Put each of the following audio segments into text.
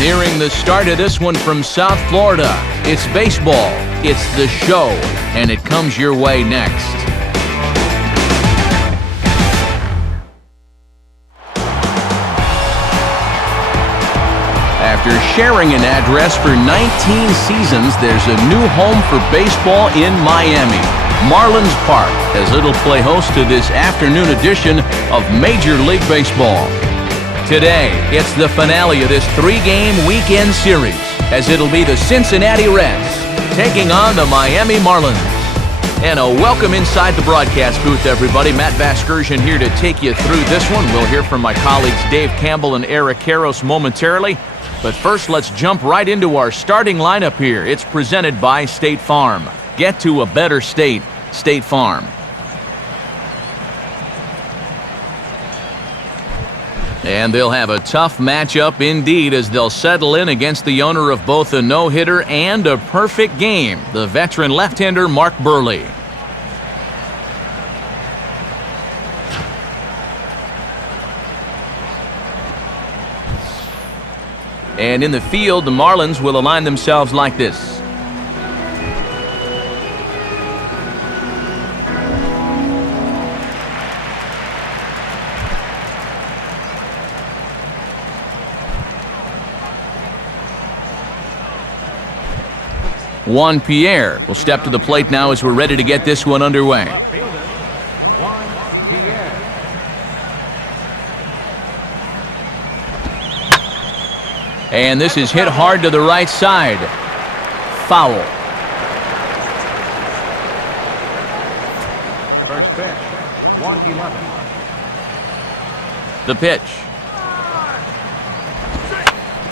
Nearing the start of this one from South Florida. It's baseball, it's the show, and it comes your way next. After sharing an address for 19 seasons, there's a new home for baseball in Miami. Marlins Park, as it'll play host to this afternoon edition of Major League Baseball. Today, it's the finale of this three-game weekend series, as it'll be the Cincinnati Reds taking on the Miami Marlins. And a welcome inside the broadcast booth, everybody. Matt Vasgersian here to take you through this one. We'll hear from my colleagues Dave Campbell and Eric Karros momentarily. But first, let's jump right into our starting lineup here. It's presented by State Farm. Get to a better state, State Farm. And they'll have a tough matchup indeed as they'll settle in against the owner of both a no-hitter and a perfect game, the veteran left-hander Mark Buehrle. And in the field, the Marlins will align themselves like this. Juan Pierre will step to the plate now as we're ready to get this one underway. And this is hit hard to the right side. Foul. First pitch, 1-11. The pitch.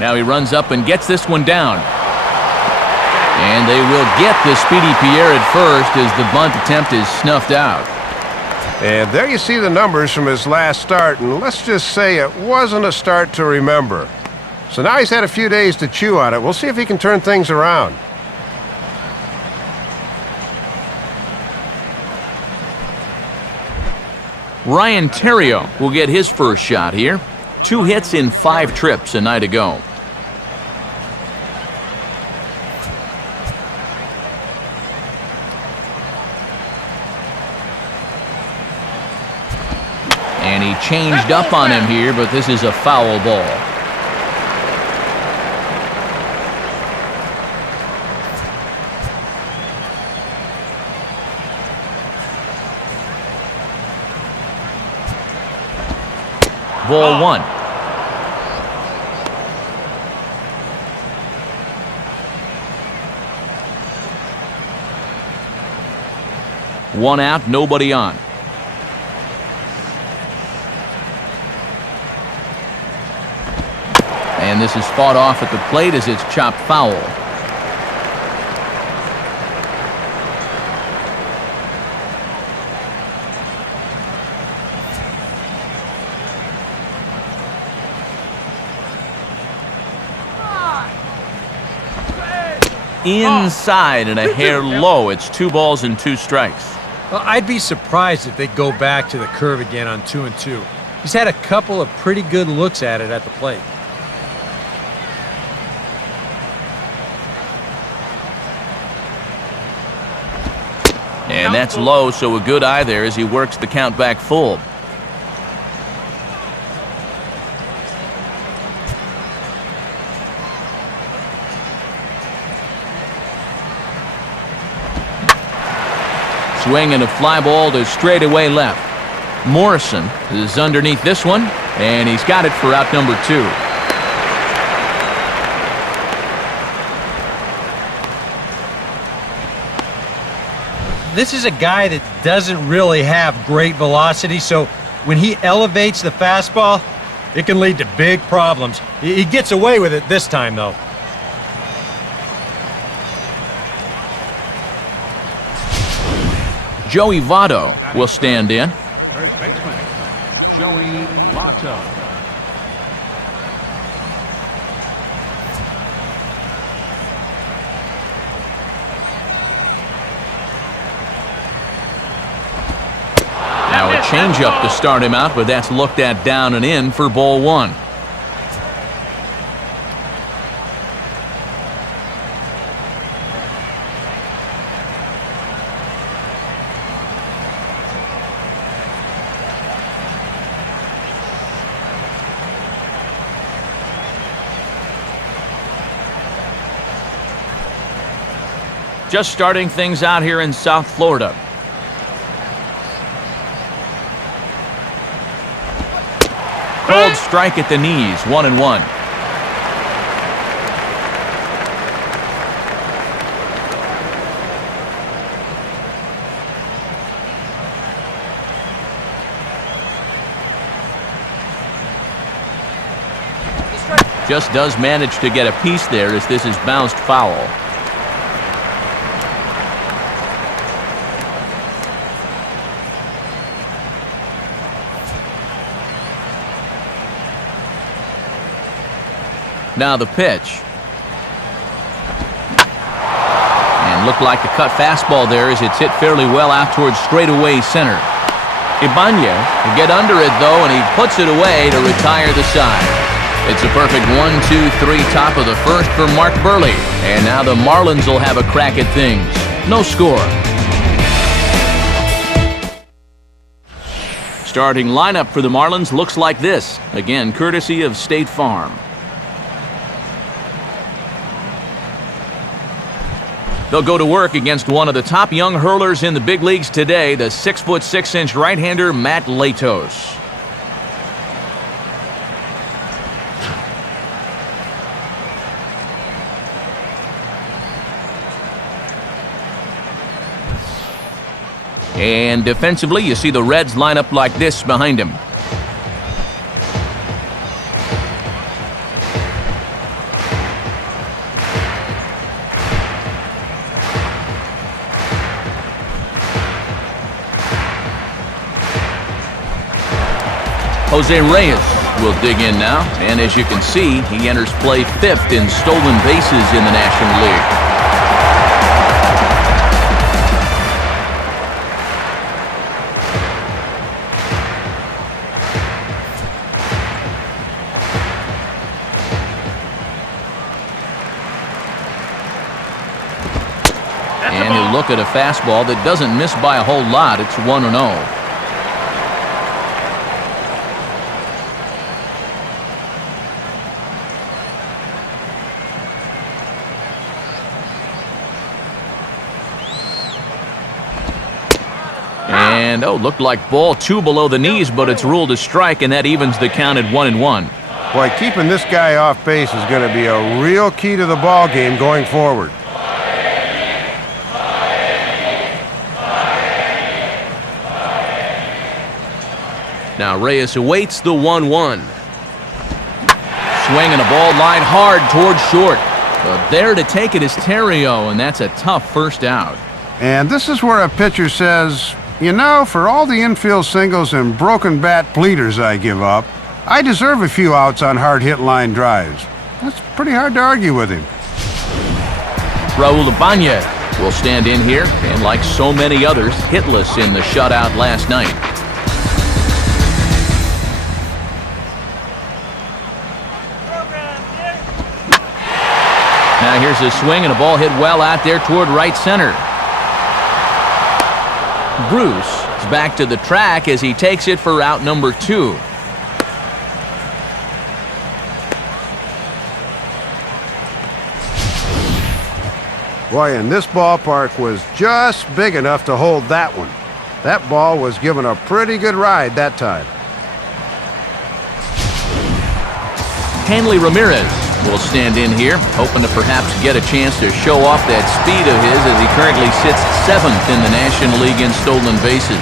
Now he runs up and gets this one down. And they will get the speedy Pierre at first as the bunt attempt is snuffed out. And there you see the numbers from his last start, and let's just say it wasn't a start to remember. So now he's had a few days to chew on it. We'll see if he can turn things around. Ryan Theriot will get his first shot here. 2 hits in 5 trips a night ago. And he changed up on him here, but this is a foul ball. Ball 1. One out, nobody on. And this is fought off at the plate as it's chopped foul. Inside and a hair low. It's 2 balls and 2 strikes. Well, I'd be surprised if they go back to the curve again on 2-2. He's had a couple of pretty good looks at it at the plate. And that's low, so a good eye there as he works the count back full. Swing and a fly ball to straightaway left. Morrison is underneath this one, and he's got it for out number 2. This is a guy that doesn't really have great velocity, so when he elevates the fastball, it can lead to big problems. He gets away with it this time, though. Joey Votto will stand in. First baseman, Joey Votto. Now a changeup to start him out, but that's looked at down and in for ball 1. Just starting things out here in South Florida. Cold strike at the knees, 1-1. Just does manage to get a piece there as this is bounced foul. Now the pitch. And looked like the cut fastball there as it's hit fairly well out towards straightaway center. Ibanez will get under it though, and he puts it away to retire the side. It's a perfect 1-2-3 top of the first for Mark Burley. And now the Marlins will have a crack at things. No score. Starting lineup for the Marlins looks like this. Again, courtesy of State Farm. They'll go to work against one of the top young hurlers in the big leagues today, the 6'6" right-hander Matt Latos. And defensively, you see the Reds line up like this behind him. Jose Reyes will dig in now, and as you can see, he enters play 5th in stolen bases in the National League. And he'll look at a fastball that doesn't miss by a whole lot. It's 1-0. And, looked like ball 2 below the knees, but it's ruled a strike, and that evens the count at 1-1. Boy, keeping this guy off base is going to be a real key to the ball game going forward. Now Reyes awaits the 1-1. Swinging a ball line hard towards short. But there to take it is Terrio, and that's a tough first out. And this is where a pitcher says, you know, for all the infield singles and broken bat pleaders I give up, I deserve a few outs on hard hit line drives. That's pretty hard to argue with him. Raul Ibanez will stand in here, and like so many others, hitless in the shutout last night. Now here's a swing and a ball hit well out there toward right center. Bruce is back to the track as he takes it for out number 2. Boy, and this ballpark was just big enough to hold that one. That ball was given a pretty good ride that time. Hanley Ramirez will stand in here, hoping to perhaps get a chance to show off that speed of his as he currently sits 7th in the National League in stolen bases.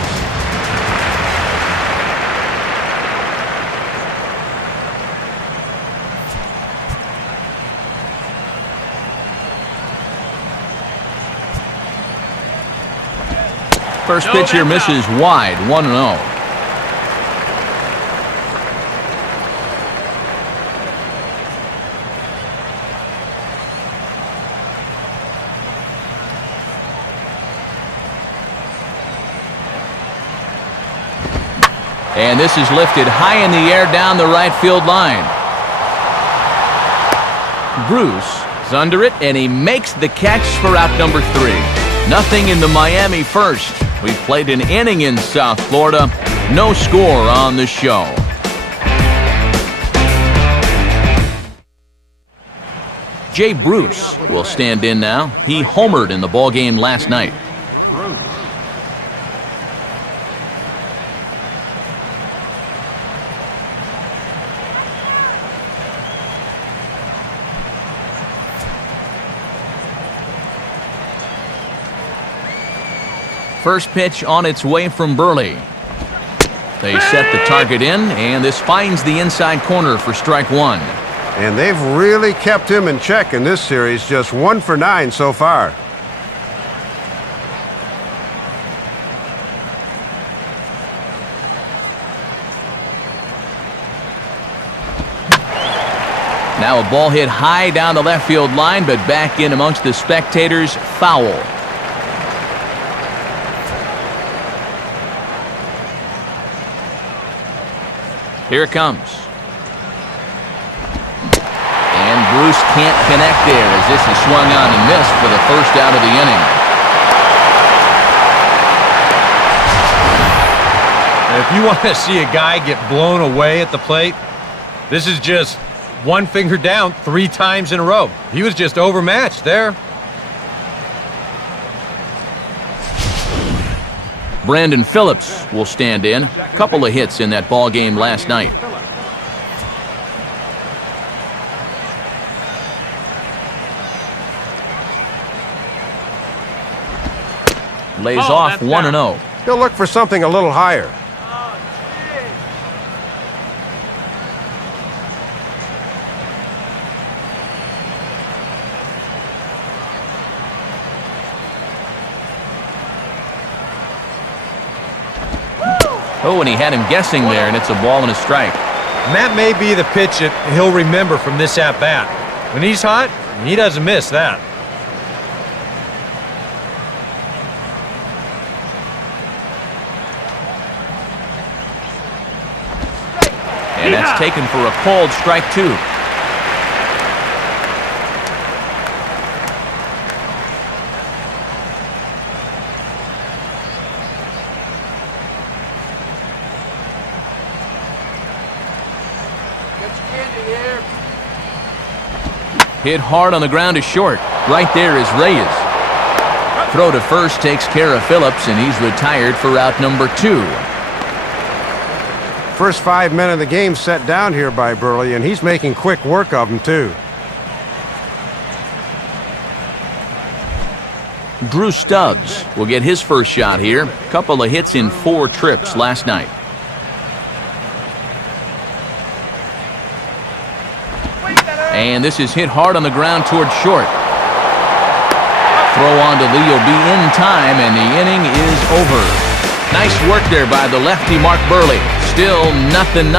First pitch here misses wide, 1-0. And this is lifted high in the air down the right field line. Bruce is under it, and he makes the catch for out number 3. Nothing in the Miami first. We've played an inning in South Florida. No score on the show. Jay Bruce will stand in now. He homered in the ballgame last night. Bruce. First pitch on its way from Burley. They set the target in, and this finds the inside corner for strike one. And they've really kept him in check in this series, just 1 for 9 so far. Now a ball hit high down the left field line, but back in amongst the spectators, foul. Here it comes. And Bruce can't connect there as this is swung on and missed for the first out of the inning. If you want to see a guy get blown away at the plate, this is just one finger down 3 times in a row. He was just overmatched there. Brandon Phillips will stand in. A couple of hits in that ball game last night. Lays off 1-0. He'll look for something a little higher. Oh, and he had him guessing there, and it's a ball and a strike. And that may be the pitch that he'll remember from this at-bat. When he's hot, he doesn't miss that. And that's taken for a called strike two. Hit hard on the ground to short. Right there is Reyes. Throw to first takes care of Phillips, and he's retired for out number 2. First 5 men of the game set down here by Burley, and he's making quick work of them, too. Drew Stubbs will get his first shot here. Couple of hits in 4 trips last night. And this is hit hard on the ground toward short. Throw on to Lee will be in time, and the inning is over. Nice work there by the lefty Mark Burley. Still 0-0.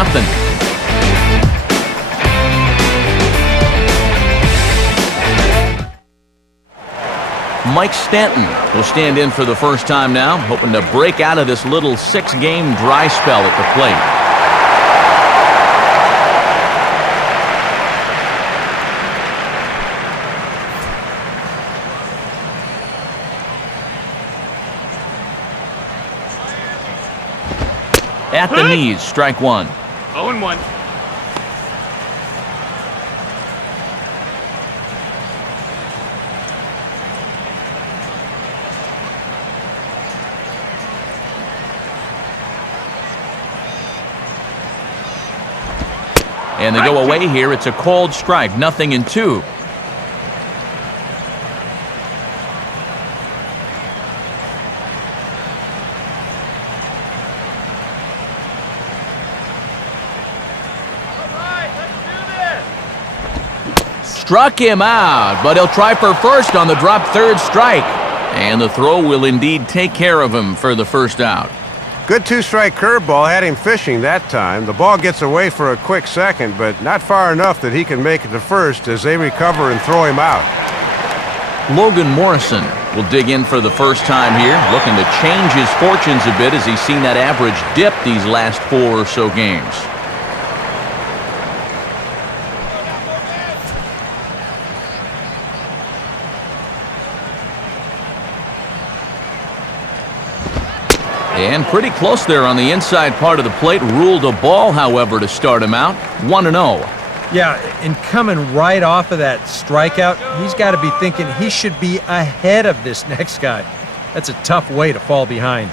Mike Stanton will stand in for the first time now, hoping to break out of this little 6-game dry spell at the plate. At the knees, strike one. 0-1. And they go away here. It's a called strike, 0-2. Struck him out, but he'll try for first on the drop third strike. And the throw will indeed take care of him for the first out. Good 2-strike curveball had him fishing that time. The ball gets away for a quick second, but not far enough that he can make it to first as they recover and throw him out. Logan Morrison will dig in for the first time here, looking to change his fortunes a bit as he's seen that average dip these last 4 or so games. And pretty close there on the inside part of the plate. Ruled a ball, however, to start him out. 1-0. Yeah, and coming right off of that strikeout, he's got to be thinking he should be ahead of this next guy. That's a tough way to fall behind.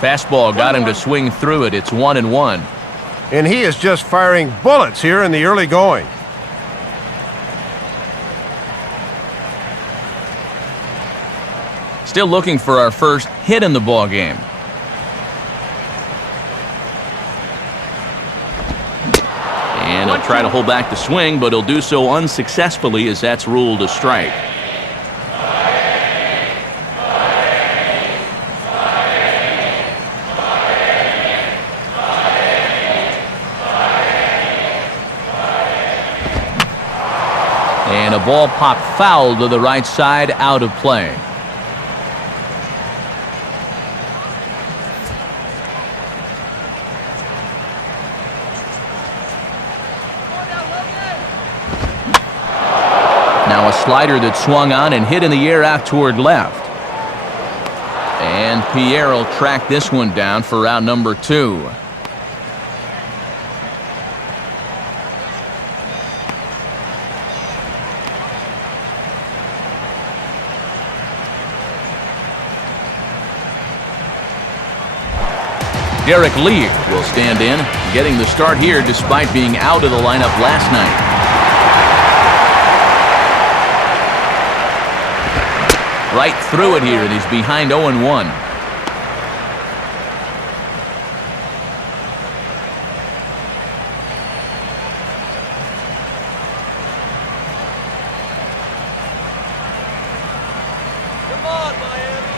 Fastball got him to swing through it. It's 1-1. And he is just firing bullets here in the early going. Still looking for our first hit in the ball game. And he'll try to hold back the swing, but he'll do so unsuccessfully as that's ruled a strike. And a ball popped foul to the right side, out of play. Now a slider that swung on and hit in the air out toward left. And Pierre will track this one down for out number 2. Derek Lee will stand in, getting the start here despite being out of the lineup last night. Right through it here, and he's behind 0-1. Come on, Miami.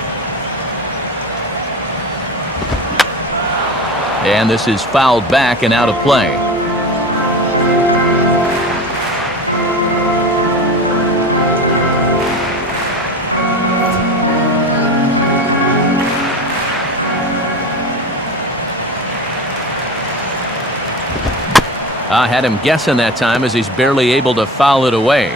And this is fouled back and out of play. I had him guessing that time as he's barely able to foul it away.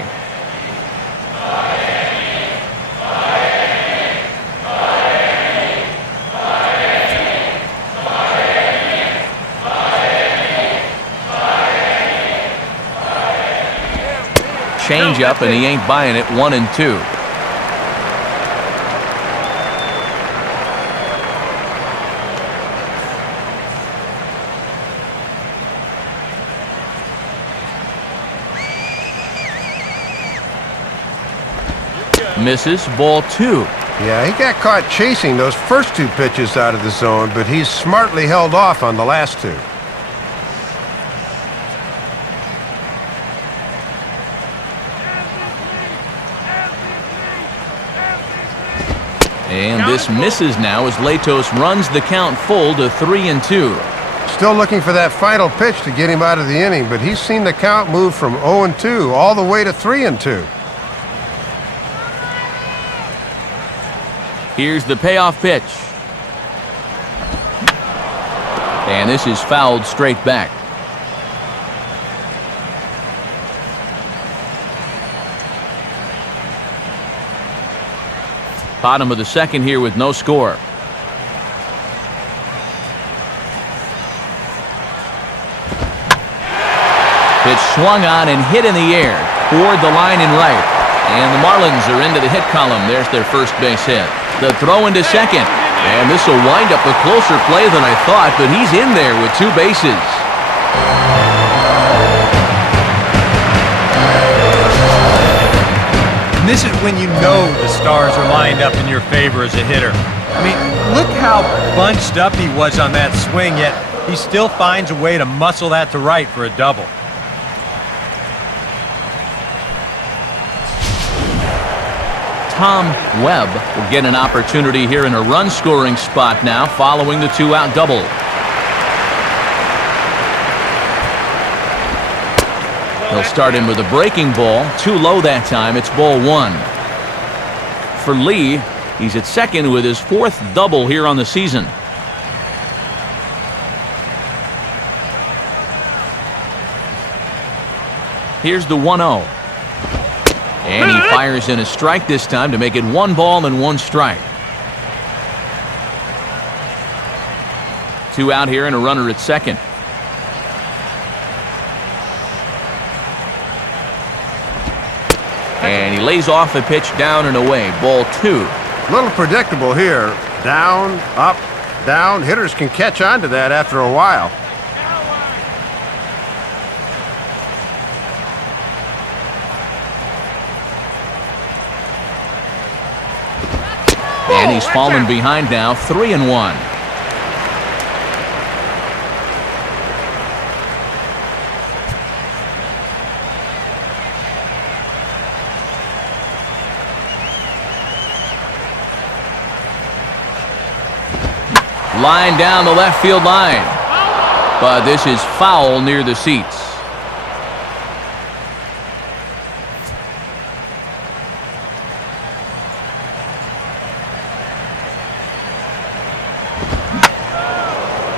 Change up, and he ain't buying it. 1-2. Misses, ball 2. Yeah, he got caught chasing those first 2 pitches out of the zone, but he's smartly held off on the last 2. And this misses now as Latos runs the count full to 3-2. Still looking for that final pitch to get him out of the inning, but he's seen the count move from 0-2 all the way to 3-2. Here's the payoff pitch. And this is fouled straight back. Bottom of the second here with no score. Pitch swung on and hit in the air toward the line and right. And the Marlins are into the hit column. There's their first base hit. The throw into second. And this will wind up a closer play than I thought, but he's in there with 2 bases. And this is when you know the stars are lined up in your favor as a hitter. I mean, look how bunched up he was on that swing, yet he still finds a way to muscle that to right for a double. Tom Webb will get an opportunity here in a run-scoring spot now following the 2-out double. He'll start in with a breaking ball. Too low that time. It's ball 1. For Lee, he's at second with his 4th double here on the season. Here's the 1-0. And he fires in a strike this time to make it 1 ball and 1 strike. 2 out here and a runner at second. And he lays off a pitch down and away. Ball 2. Little predictable here. Down, up, down. Hitters can catch on to that after a while. And he's fallen behind now, 3-1. Line down the left field line. But this is foul near the seats.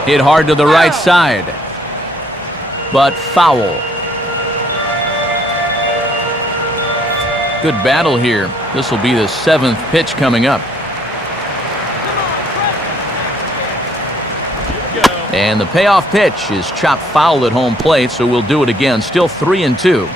Hit hard to the right side, but foul. Good battle here. This will be the 7th pitch coming up. And the payoff pitch is chopped foul at home plate, so we'll do it again. Still 3-2.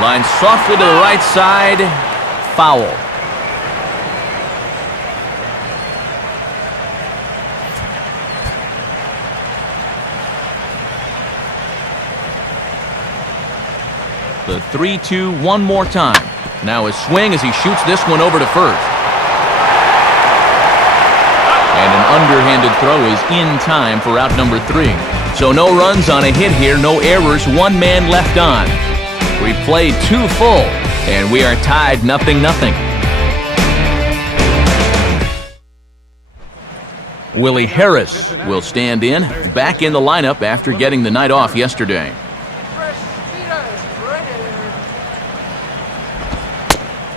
Line softly to the right side. Foul. The 3-2 one more time. Now a swing as he shoots this one over to first. And an underhanded throw is in time for out number 3. So no runs on a hit here, no errors, 1 man left on. We played 2 full, and we are tied 0-0. Willie Harris will stand in, back in the lineup after getting the night off yesterday.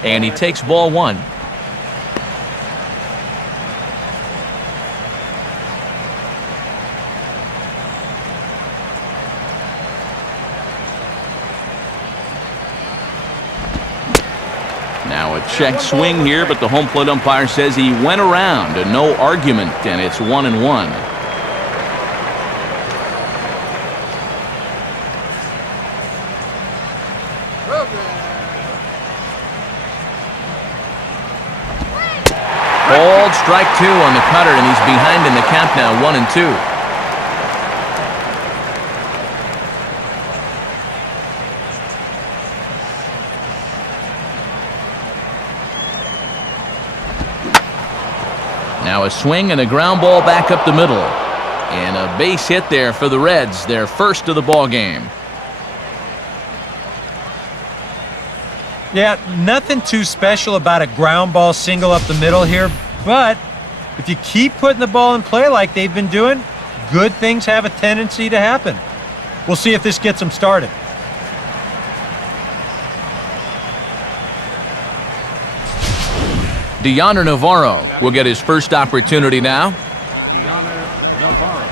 And he takes ball 1. Now a check swing here, but the home plate umpire says he went around, and no argument, and it's 1-1. Called strike 2 on the cutter, and he's behind in the count now, 1-2. Now a swing and a ground ball back up the middle. And a base hit there for the Reds, their first of the ball game. Yeah, nothing too special about a ground ball single up the middle here, but if you keep putting the ball in play like they've been doing, good things have a tendency to happen. We'll see if this gets them started. Deoner Navarro will get his first opportunity now. Deoner Navarro.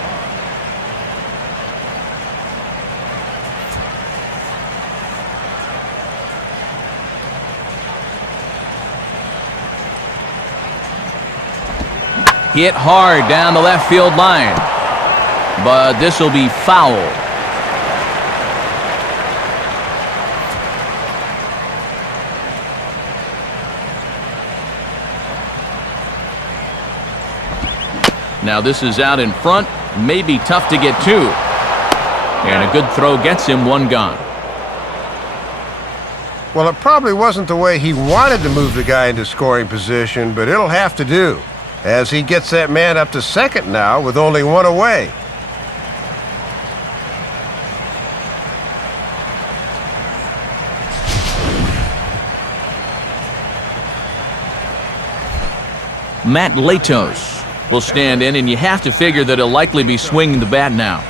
Hit hard down the left field line, but this will be foul. Now this is out in front, may be tough to get to. And a good throw gets him 1 gone. Well, it probably wasn't the way he wanted to move the guy into scoring position, but it'll have to do, as he gets that man up to second now with only 1 away. Matt Latos will stand in, and you have to figure that he'll likely be swinging the bat now.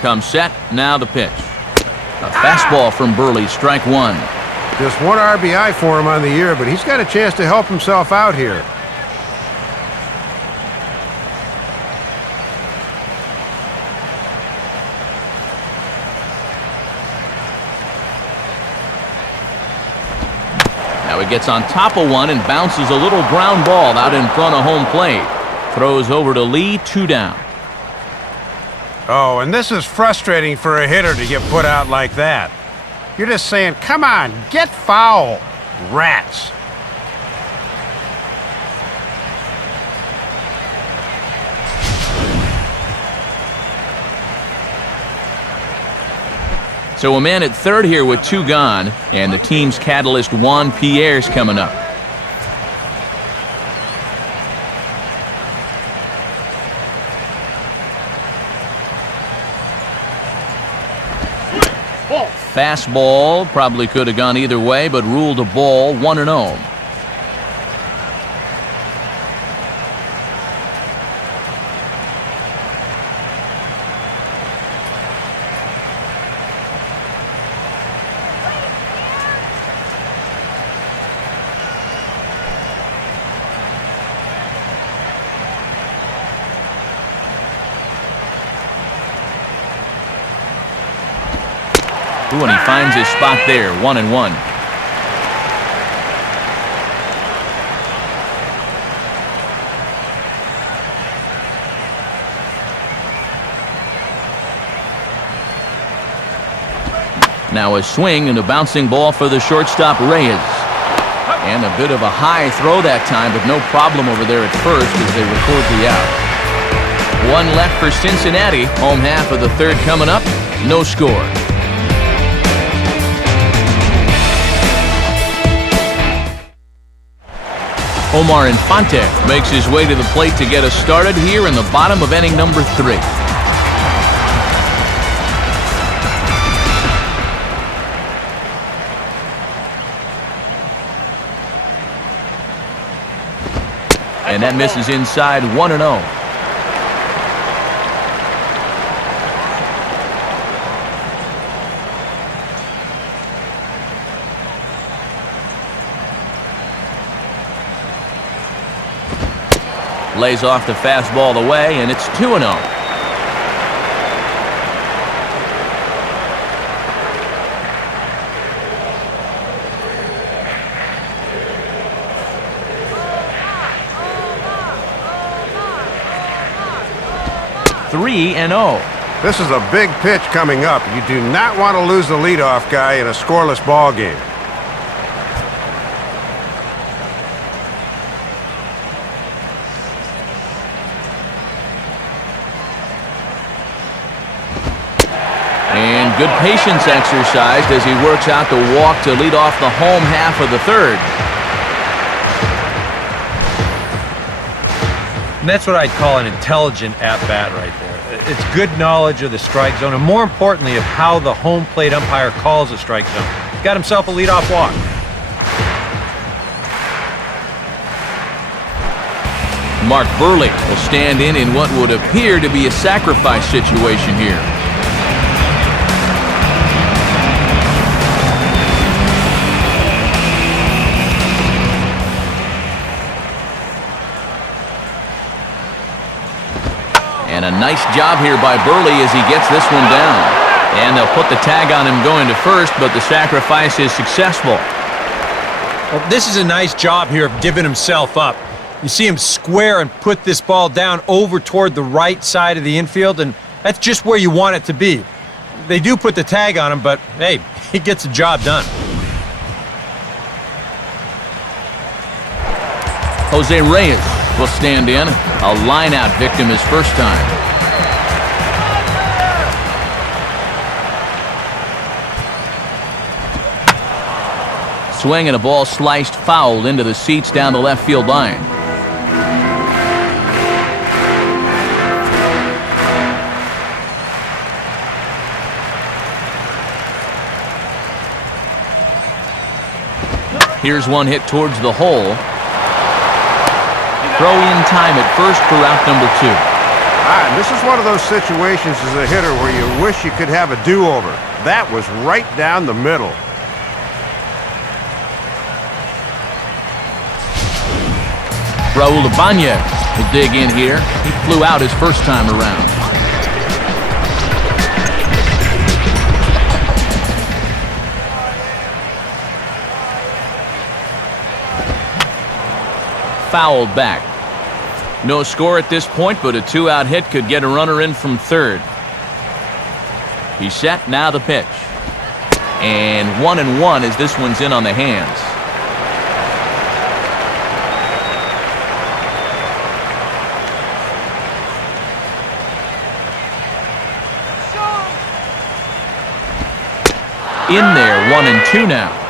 Comes set, now the pitch. A fastball from Burley, strike one. Just one RBI for him on the year, but he's got a chance to help himself out here. Now he gets on top of one and bounces a little ground ball out in front of home plate. Throws over to Lee, 2 down. Oh, and this is frustrating for a hitter to get put out like that. You're just saying, come on, get foul, rats. So a man at third here with 2 gone, and the team's catalyst Juan Pierre's coming up. Fastball, probably could have gone either way, but ruled a ball, 1-0. Ooh, and he finds his spot there, 1-1. Now a swing and a bouncing ball for the shortstop Reyes. And a bit of a high throw that time, but no problem over there at first as they record the out. 1 left for Cincinnati. Home half of the third coming up. No score. Omar Infante makes his way to the plate to get us started here in the bottom of inning number 3. And that misses inside, 1-0. Lays off the fastball away, and it's 2-0. This is a big pitch coming up. You do not want to lose the leadoff guy in a scoreless ball game. And good patience exercised as he works out the walk to lead off the home half of the third. And that's what I'd call an intelligent at-bat right there. It's good knowledge of the strike zone, and more importantly, of how the home plate umpire calls a strike zone. He's got himself a leadoff walk. Mark Burley will stand in what would appear to be a sacrifice situation here. And a nice job here by Burley as he gets this one down. And they'll put the tag on him going to first, but the sacrifice is successful. Well, this is a nice job here of giving himself up. You see him square and put this ball down over toward the right side of the infield, and that's just where you want it to be. They do put the tag on him, but hey, he gets the job done. Jose Reyes will stand in. A line-out victim his first time. Swing and a ball sliced foul into the seats down the left field line. Here's one hit towards the hole. Throw in time at first for out number 2. And this is one of those situations as a hitter where you wish you could have a do-over. That was right down the middle. Raul Ibanez will dig in here. He flew out his first time around. Fouled back. No score at this point, but a two-out hit could get a runner in from third. He's set, now the pitch. And 1-1 as this one's in on the hands. In there, 1-2 now.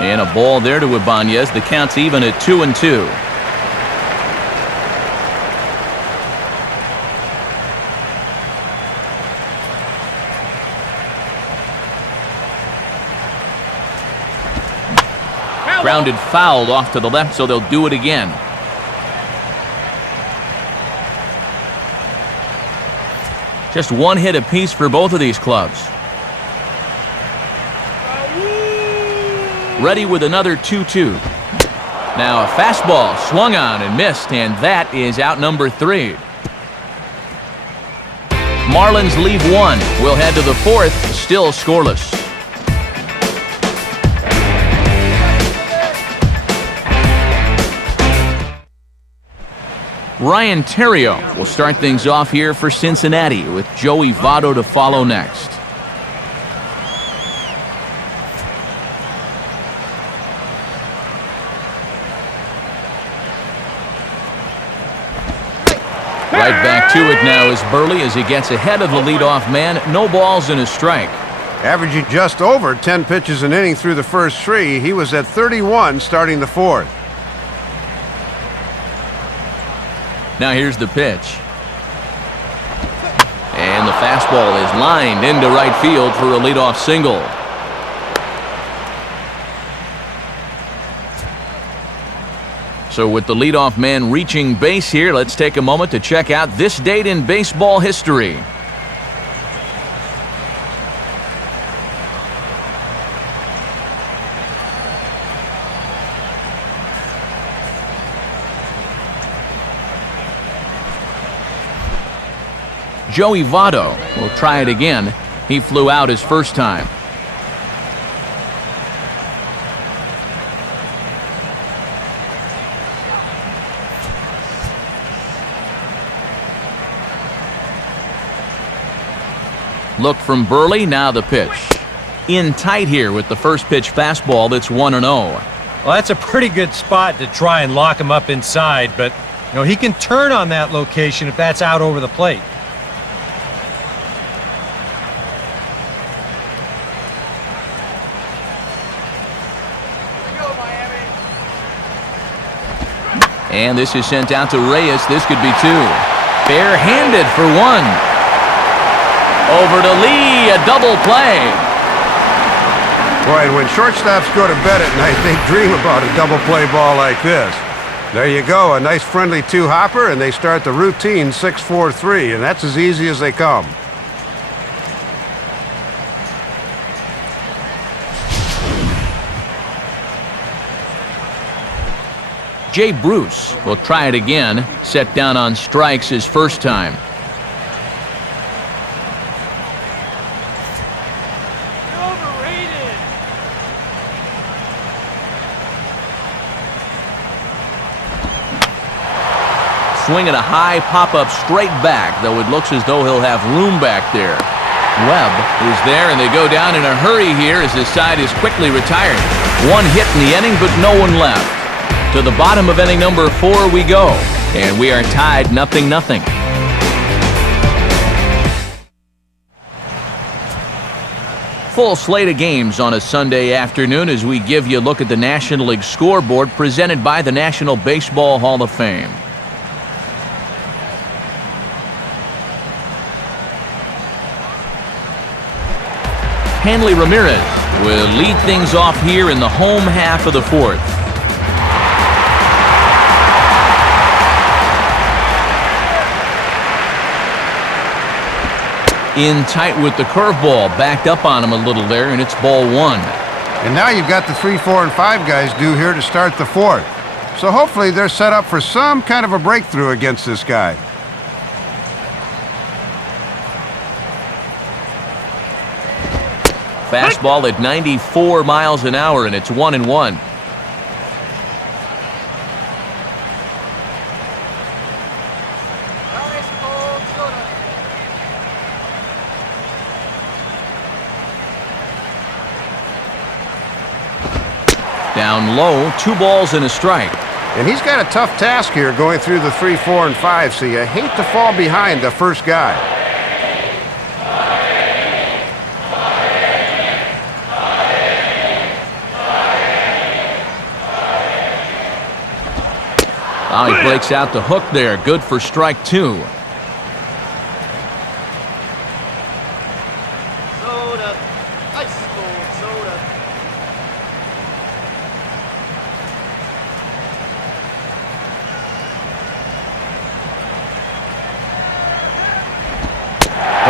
And a ball there to Ibanez. The count's even at 2-2. Grounded foul off to the left, so they'll do it again. Just one hit apiece for both of these clubs. Ready with another 2-2. Now a fastball swung on and missed, and that is out number 3. Marlins leave 1. We'll head to the 4th, still scoreless. Ryan Theriot will start things off here for Cincinnati, with Joey Votto to follow next. Right back to it now is Burley as he gets ahead of the leadoff man. No balls and a strike. Averaging just over 10 pitches an inning through the first 3. He was at 31 starting the 4th. Now here's the pitch. And the fastball is lined into right field for a leadoff single. So with the leadoff man reaching base here, let's take a moment to check out this date in baseball history. Joey Votto will try it again. He flew out his first time. Look from Burley, now the pitch. In tight here with the first pitch fastball that's 1-0. Well, that's a pretty good spot to try and lock him up inside, but he can turn on that location if that's out over the plate. And this is sent out to Reyes. This could be 2. Bare-handed for 1. Over to Lee, a double play. Boy, and when shortstops go to bed at night, they dream about a double play ball like this. There you go, a nice friendly 2-hopper, and they start the routine 6-4-3, and that's as easy as they come. Jay Bruce will try it again. Set down on strikes his first time. Swinging a high pop-up straight back, though it looks as though he'll have room back there. Webb is there, and they go down in a hurry here as this side is quickly retired. 1 hit in the inning, but no one left. To the bottom of inning number 4 we go, and we are tied 0-0. Full slate of games on a Sunday afternoon as we give you a look at the National League scoreboard presented by the National Baseball Hall of Fame. Hanley Ramirez will lead things off here in the home half of the fourth. In tight with the curveball, backed up on him a little there, and it's ball one. And now you've got the 3, 4, and 5 guys due here to start the fourth. So hopefully they're set up for some kind of a breakthrough against this guy. Fastball at 94 miles an hour, and it's 1-1. Down low, 2 balls and a strike. And he's got a tough task here going through the 3, 4, and 5, so you hate to fall behind the first guy. Oh, he breaks out the hook there. Good for strike 2. Soda. Ice cold soda.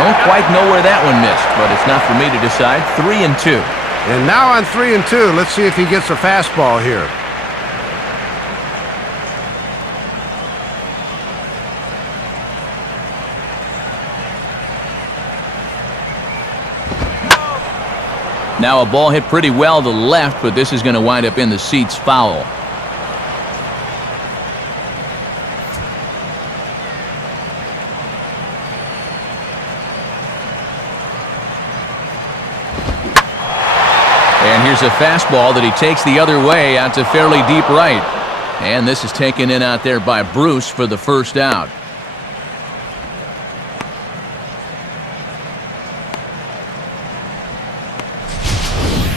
Don't quite know where that one missed, but it's not for me to decide. 3-2. And now on 3 and 2, let's see if he gets a fastball here. Now a ball hit pretty well to the left, but this is going to wind up in the seats foul. And here's a fastball that he takes the other way out to fairly deep right. And this is taken in out there by Bruce for the first out.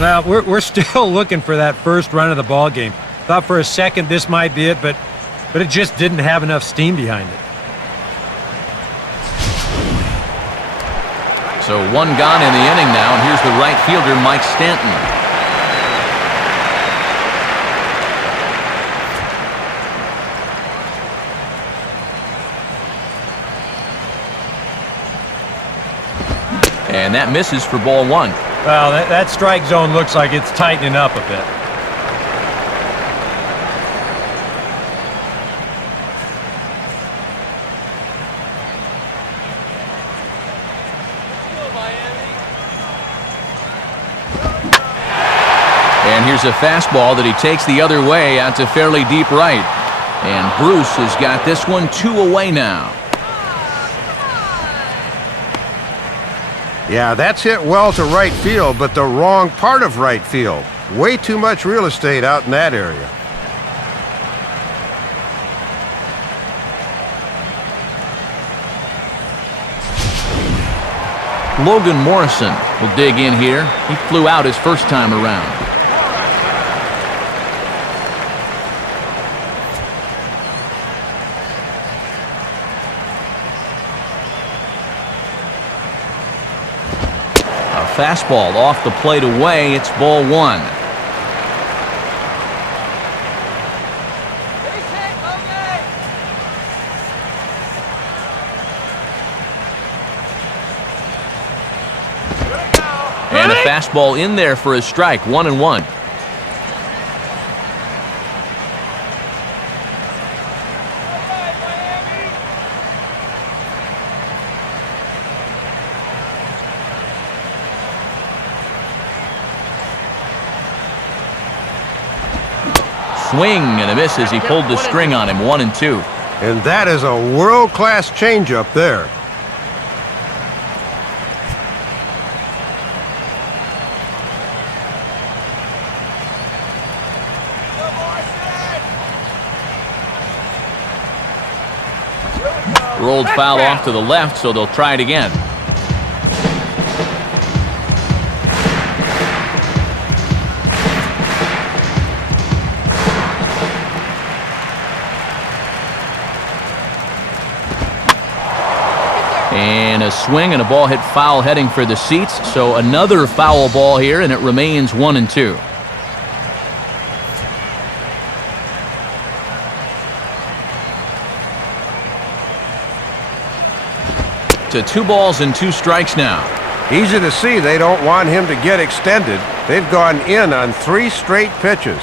Well, we're still looking for that first run of the ball game. Thought for a second this might be it, but it just didn't have enough steam behind it. So 1 gone in the inning now, and here's the right fielder, Mike Stanton. And that misses for ball 1. Well, that strike zone looks like it's tightening up a bit. Go, Miami. And here's a fastball that he takes the other way out to fairly deep right. And Bruce has got this one 2 away now. Yeah, that's hit well to right field, but the wrong part of right field. Way too much real estate out in that area. Logan Morrison will dig in here. He flew out his first time around. Fastball off the plate away. It's ball 1. Base hit, Logan. And a fastball in there for a strike. 1-1. Swing and a miss as he pulled the string on him. 1-2. And that is a world-class changeup there. Rolled foul off to the left, so they'll try it again. And a swing and a ball hit foul heading for the seats. So another foul ball here, and it remains 1-2. To 2 balls and 2 strikes now. Easy to see they don't want him to get extended. They've gone in on 3 straight pitches.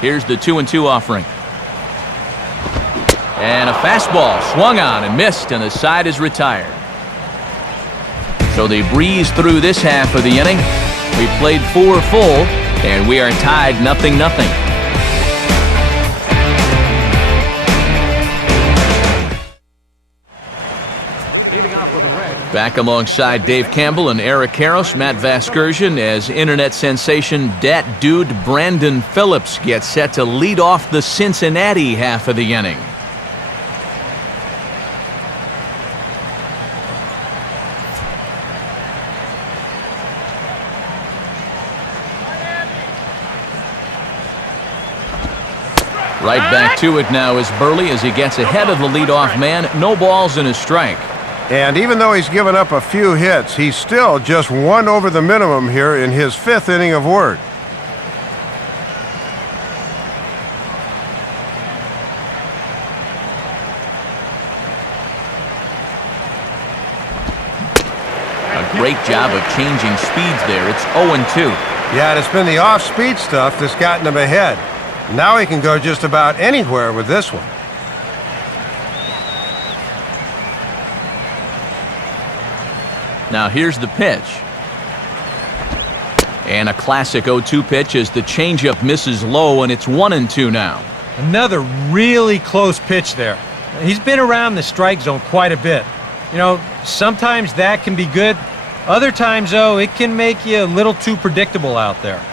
Here's the 2-2 offering. And a fastball swung on and missed, and the side is retired. So they breeze through this half of the inning. We played 4 full, and we are tied 0-0. Leading off with a red. Back alongside Dave Campbell and Eric Karros, Matt Vasgersian, as internet sensation Dat Dude Brandon Phillips gets set to lead off the Cincinnati half of the inning. Right back to it now is Burley as he gets ahead of the leadoff man. No balls and a strike. And even though he's given up a few hits, he's still just 1 over the minimum here in his 5th inning of work. A great job of changing speeds there. It's 0-2. Yeah, and it's been the off-speed stuff that's gotten him ahead. Now he can go just about anywhere with this one. Now here's the pitch. And a classic 0-2 pitch as the changeup misses low, and it's 1-2 now. Another really close pitch there. He's been around the strike zone quite a bit. You know, sometimes that can be good. Other times, though, it can make you a little too predictable out there.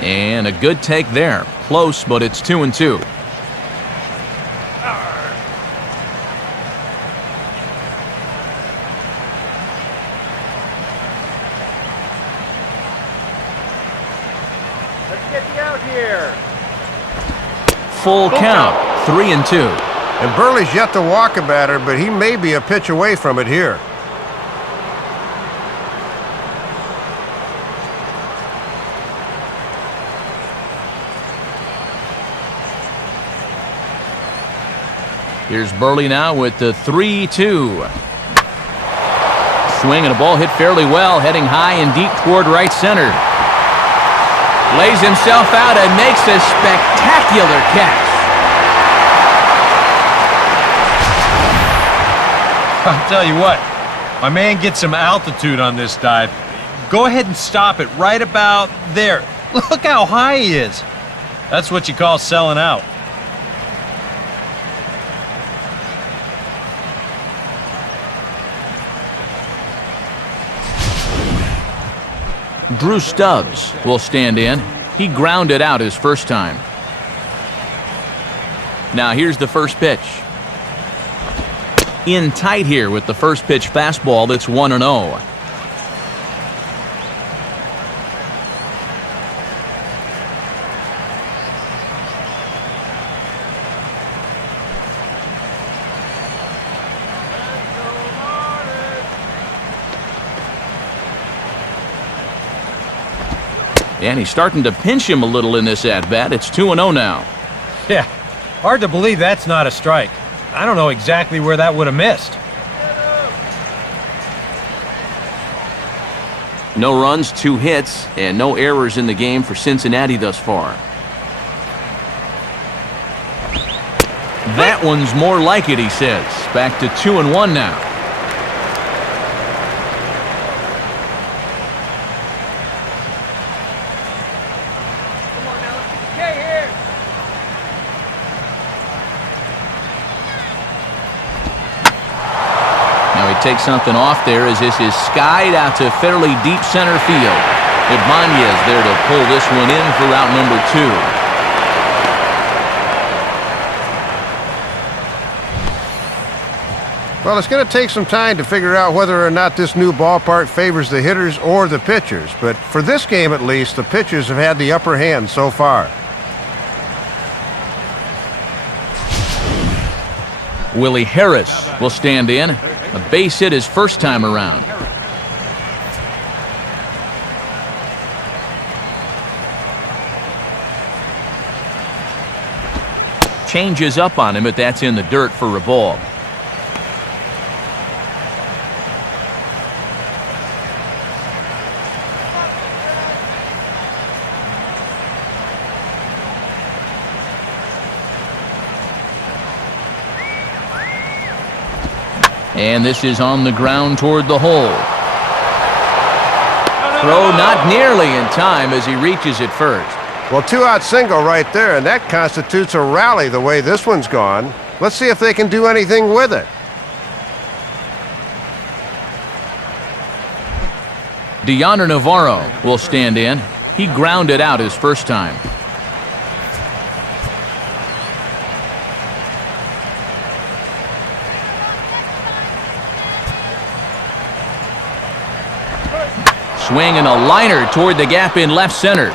And a good take there. Close, but it's 2-2. Let's get you out here. Full count, 3-2. And Burley's yet to walk a batter, but he may be a pitch away from it here. Here's Burley now with the 3-2. Swing and a ball hit fairly well, heading high and deep toward right center. Lays himself out and makes a spectacular catch. I'll tell you what, my man gets some altitude on this dive. Go ahead and stop it right about there. Look how high he is. That's what you call selling out. Drew Stubbs will stand in. He grounded out his first time. Now here's the first pitch. In tight here with the first pitch fastball that's 1-0. And he's starting to pinch him a little in this at-bat. It's 2-0 now. Yeah, hard to believe that's not a strike. I don't know exactly where that would have missed. No runs, 2 hits, and no errors in the game for Cincinnati thus far. That one's more like it, he says. Back to 2-1 now. Take something off there as this is skied out to fairly deep center field. Ibanez there to pull this one in for out number 2. Well, it's going to take some time to figure out whether or not this new ballpark favors the hitters or the pitchers. But for this game at least, the pitchers have had the upper hand so far. Willie Harris will stand in. A base hit his first time around. Changes up on him, but that's in the dirt for a ball. And this is on the ground toward the hole. Throw not nearly in time as he reaches it first. Well, 2-out single right there, and that constitutes a rally the way this one's gone. Let's see if they can do anything with it. Deoner Navarro will stand in. He grounded out his first time. Swing and a liner toward the gap in left center.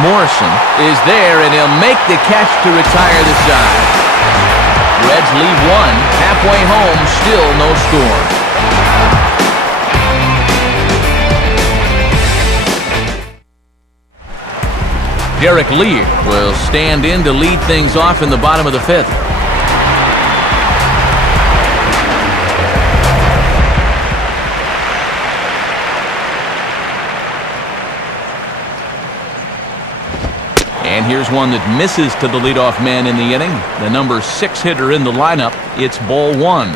Morrison is there, and he'll make the catch to retire the side. Reds leave one. Halfway home, still no score. Derek Lee will stand in to lead things off in the bottom of the fifth. And here's one that misses to the leadoff man in the inning. The number 6 hitter in the lineup. It's ball 1.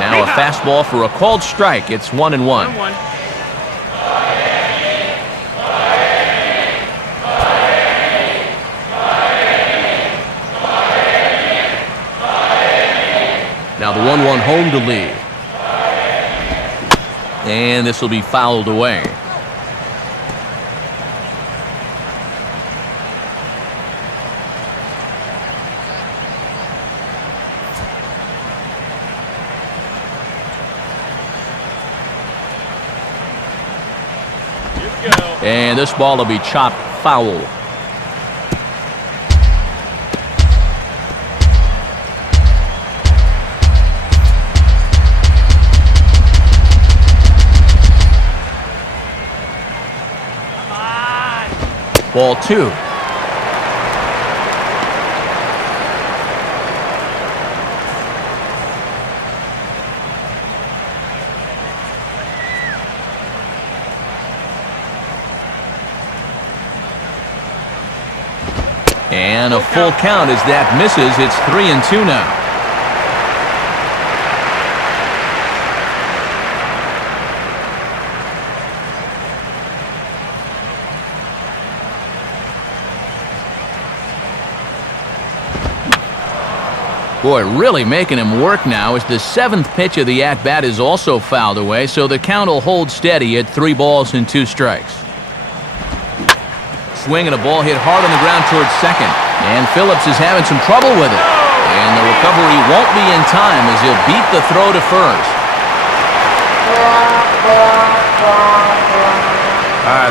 Now a fastball for a called strike. It's 1-1. Now the 1-1 home to Lee. And this will be fouled away. And this ball will be chopped foul. Ball 2. And a full count as that misses. It's 3-2 now. Boy, really making him work now as the 7th pitch of the at-bat is also fouled away, so the count will hold steady at 3 balls and 2 strikes. Swing and a ball hit hard on the ground towards second, and Phillips is having some trouble with it. And the recovery won't be in time as he'll beat the throw to first.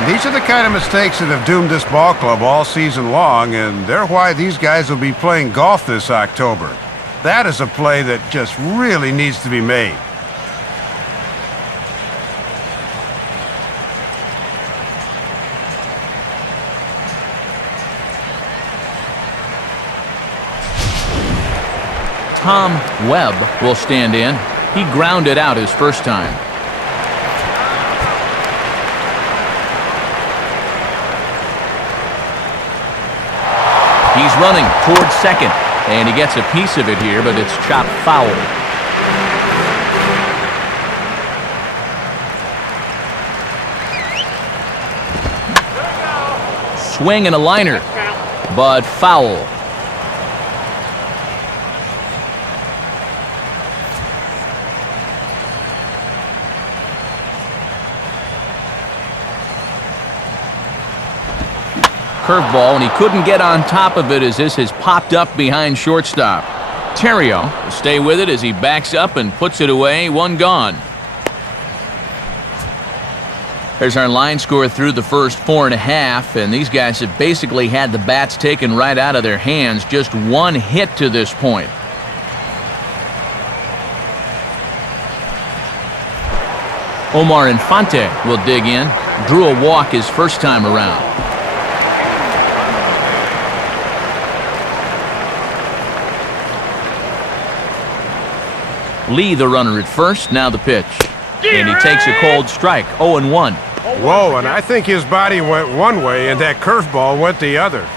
These are the kind of mistakes that have doomed this ball club all season long, and they're why these guys will be playing golf this October. That is a play that just really needs to be made. Tom Webb will stand in. He grounded out his first time. He's running towards second, and he gets a piece of it here, but it's chopped foul. Swing and a liner, but foul. Curveball, and he couldn't get on top of it as this has popped up behind shortstop. Terrio will stay with it as he backs up and puts it away. 1 gone. There's our line score through the first 4.5, and these guys have basically had the bats taken right out of their hands. Just one hit to this point. Omar Infante will dig in. Drew a walk his first time around. Lee, the runner at first, now the pitch. And he takes a cold strike, 0-1. Whoa, and I think his body went one way and that curveball went the other.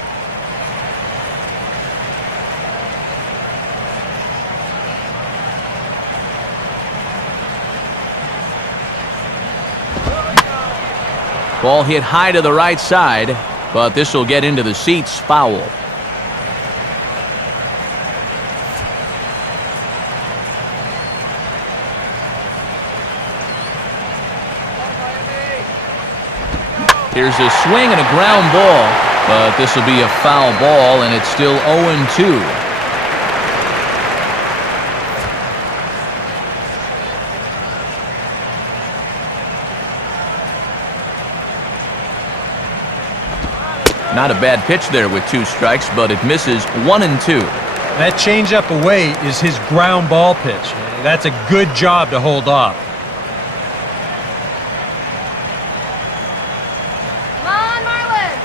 Ball hit high to the right side, but this will get into the seats, foul. Here's a swing and a ground ball, but this will be a foul ball, and it's still 0-2. Not a bad pitch there with 2 strikes, but it misses 1-2. That changeup away is his ground ball pitch. That's a good job to hold off. Come on, Marlins!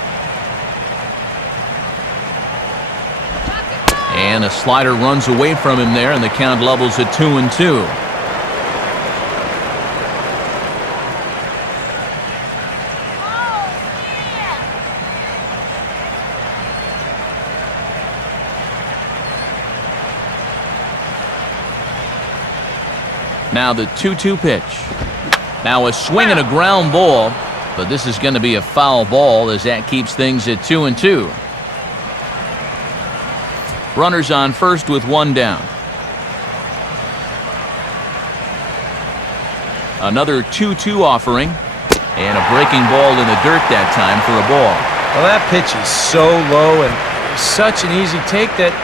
And a slider runs away from him there, and the count levels at 2-2. Now the 2-2 pitch. Now a swing and a ground ball, but this is going to be a foul ball as that keeps things at 2-2. Runners on first with 1 down. Another 2-2 offering, and a breaking ball in the dirt that time for a ball. Well, that pitch is so low and such an easy take that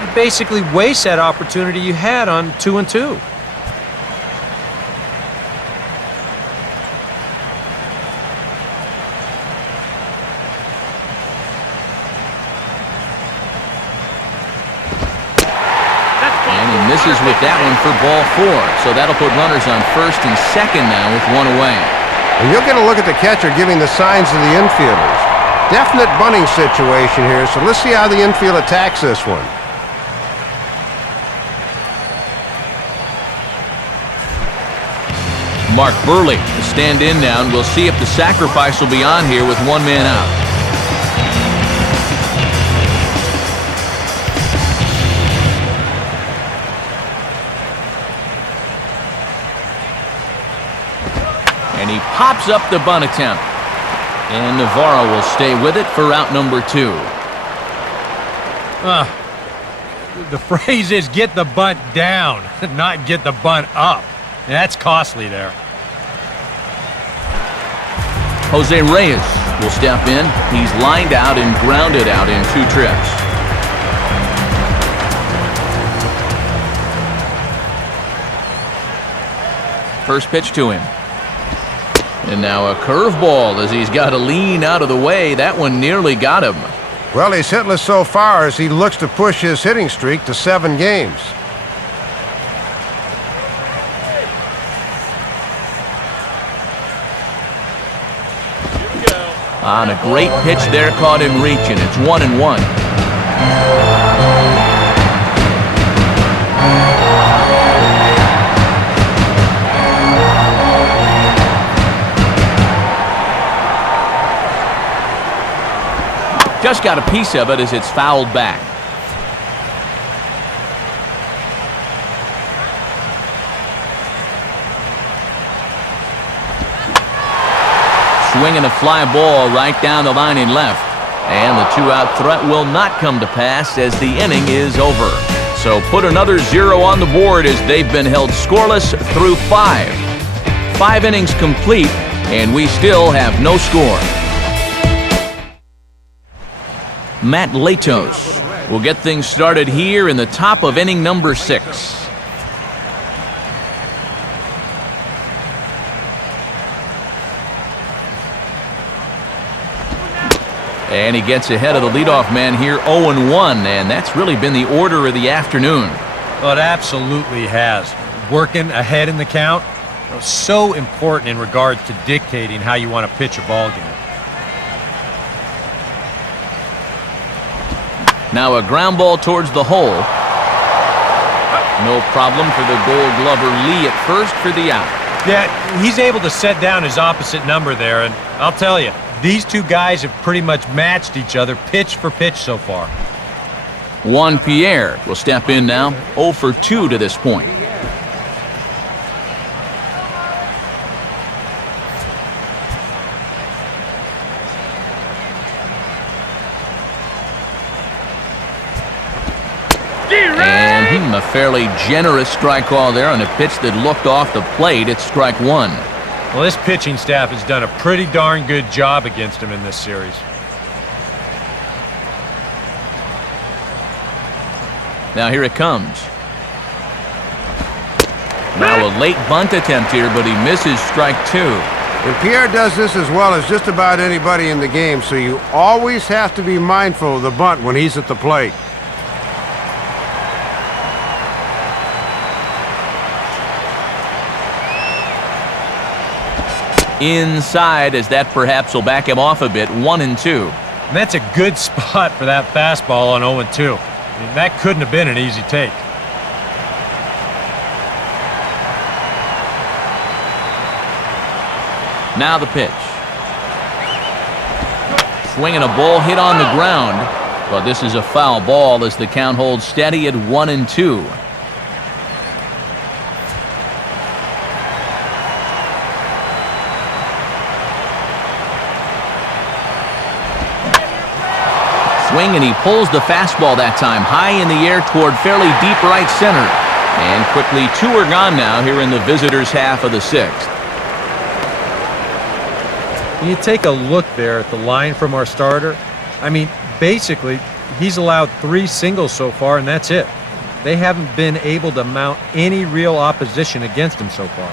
you basically waste that opportunity you had on 2-2. Misses with that one for ball 4, so that'll put runners on first and second now with 1 away. And you'll get a look at the catcher giving the signs to the infielders. Definite bunting situation here, so let's see how the infield attacks this one. Mark Burley to stand in now, and we'll see if the sacrifice will be on here with 1 man out. And he pops up the bunt attempt. And Navarro will stay with it for out number 2. The phrase is get the bunt down, not get the bunt up. That's costly there. Jose Reyes will step in. He's lined out and grounded out in 2 trips. First pitch to him. And now a curveball as he's got to lean out of the way. That one nearly got him. Well, he's hitless so far as he looks to push his hitting streak to 7 games. On a great pitch there, caught him reaching. It's 1-1. Just got a piece of it as it's fouled back. Swinging a fly ball right down the line in left. And the 2-out threat will not come to pass as the inning is over. So put another 0 on the board as they've been held scoreless through 5. 5 innings complete, and we still have no score. Matt Latos will get things started here in the top of inning number 6. And he gets ahead of the leadoff man here, 0-1, and that's really been the order of the afternoon. Well, it absolutely has. Working ahead in the count, so important in regards to dictating how you want to pitch a ball game. Now a ground ball towards the hole. No problem for the Gold Glover Lee at first for the out. Yeah, he's able to set down his opposite number there, and I'll tell you, these two guys have pretty much matched each other pitch for pitch so far. Juan Pierre will step in now, 0 for 2 to this point. And a fairly generous strike call there on a pitch that looked off the plate. It's strike one. Well, this pitching staff has done a pretty darn good job against him in this series. Now here it comes. Now a late bunt attempt here, but he misses strike two. And Pierre does this as well as just about anybody in the game, so you always have to be mindful of the bunt when he's at the plate. Inside, as that perhaps will back him off a bit, 1-2. And that's a good spot for that fastball on 0-2. I mean, that couldn't have been an easy take. Now the pitch. Swinging a ball hit on the ground, but this is a foul ball as the count holds steady at 1-2. Swing, and he pulls the fastball that time high in the air toward fairly deep right center. And quickly, two are gone now here in the visitors' half of the sixth. You take a look there at the line from our starter. I mean, basically, he's allowed 3 singles so far, and that's it. They haven't been able to mount any real opposition against him so far.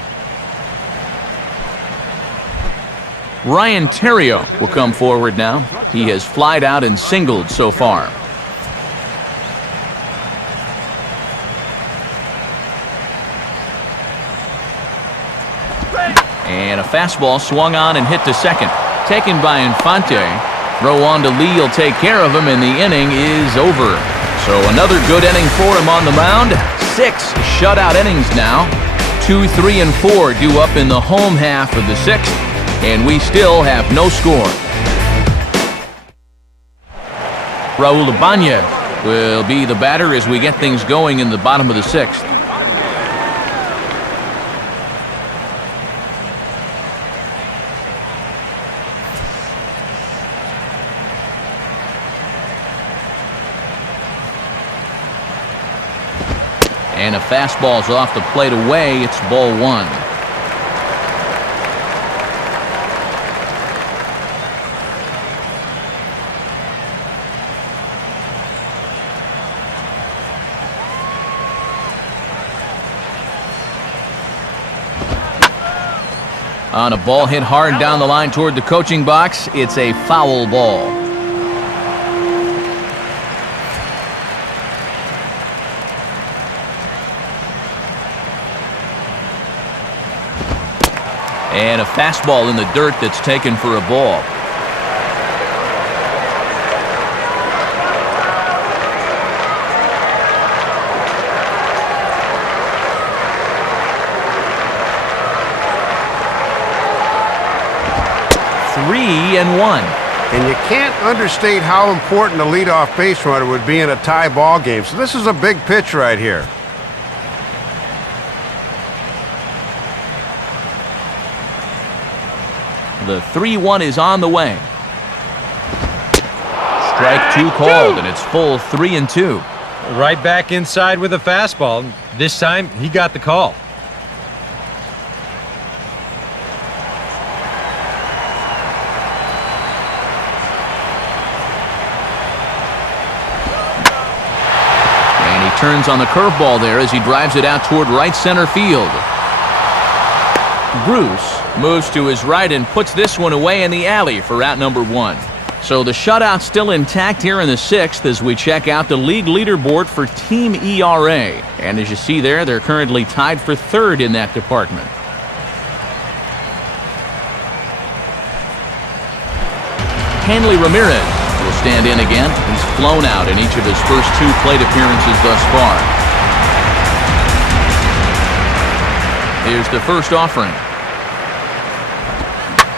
Ryan Theriot will come forward now. He has flied out and singled so far. And a fastball swung on and hit to second. Taken by Infante. Throw on to Lee will take care of him, and the inning is over. So another good inning for him on the mound. 6 shutout innings now. 2, 3, and 4 due up in the home half of the sixth. And we still have no score. Raul Ibanez will be the batter as we get things going in the bottom of the sixth. And a fastball's off the plate away. It's ball one. On a ball hit hard down the line toward the coaching box, it's a foul ball. And a fastball in the dirt that's taken for a ball. And 1. And you can't understate how important a leadoff base runner would be in a tie ball game. So this is a big pitch right here. The 3-1 is on the way. Strike 2 called, and it's full 3-2. Right back inside with a fastball. This time, he got the call. Turns on the curveball there as he drives it out toward right center field. Bruce moves to his right and puts this one away in the alley for out number 1. So the shutout's still intact here in the 6th as we check out the league leaderboard for team ERA. And as you see there, they're currently tied for 3rd in that department. Hanley Ramirez will stand in again. He's flown out in each of his first 2 plate appearances thus far. Here's the first offering.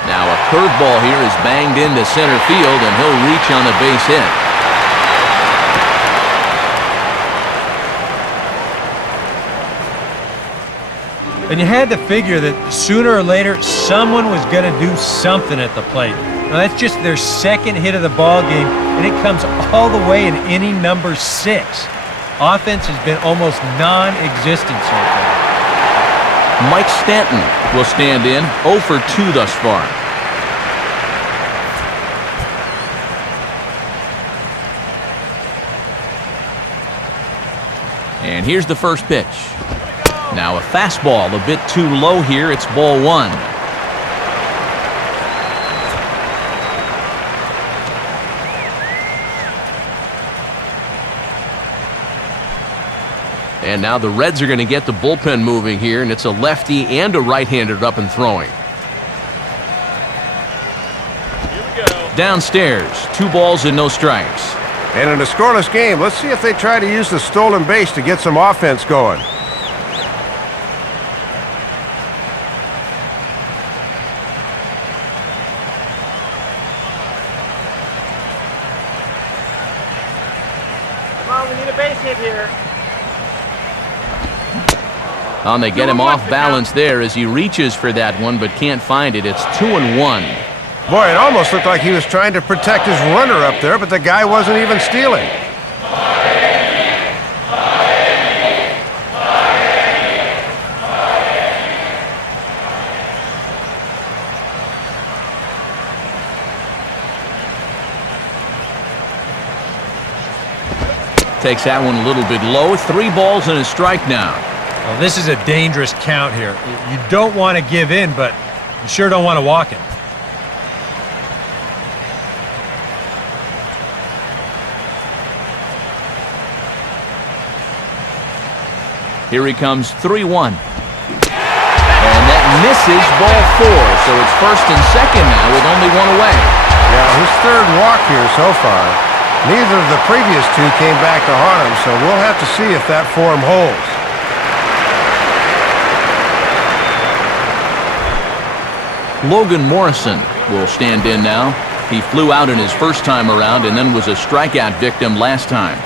Now a curveball here is banged into center field, and he'll reach on a base hit. And you had to figure that sooner or later someone was going to do something at the plate. Now that's just their 2nd hit of the ball game, and it comes all the way in inning number 6. Offense has been almost non-existent so far. Mike Stanton will stand in, 0 for 2 thus far. And here's the first pitch. Now a fastball a bit too low here. It's ball 1. And now the Reds are going to get the bullpen moving here, and it's a lefty and a right-hander up and throwing. Downstairs, 2 balls and no strikes. And in a scoreless game, let's see if they try to use the stolen base to get some offense going. Come on, we need a base hit here. And they get him off balance there as he reaches for that one, but can't find it. It's 2-1. Boy, it almost looked like he was trying to protect his runner up there, but the guy wasn't even stealing. Takes that one a little bit low. 3 balls and a strike now. Well, this is a dangerous count here. You don't want to give in, but you sure don't want to walk it. Here he comes, 3-1. And that misses, ball 4. So it's 1st and 2nd now with only 1 away. Yeah, his 3rd walk here so far. Neither of the previous 2 came back to haunt him, so we'll have to see if that form holds. Logan Morrison will stand in now. He flew out in his first time around and then was a strikeout victim last time.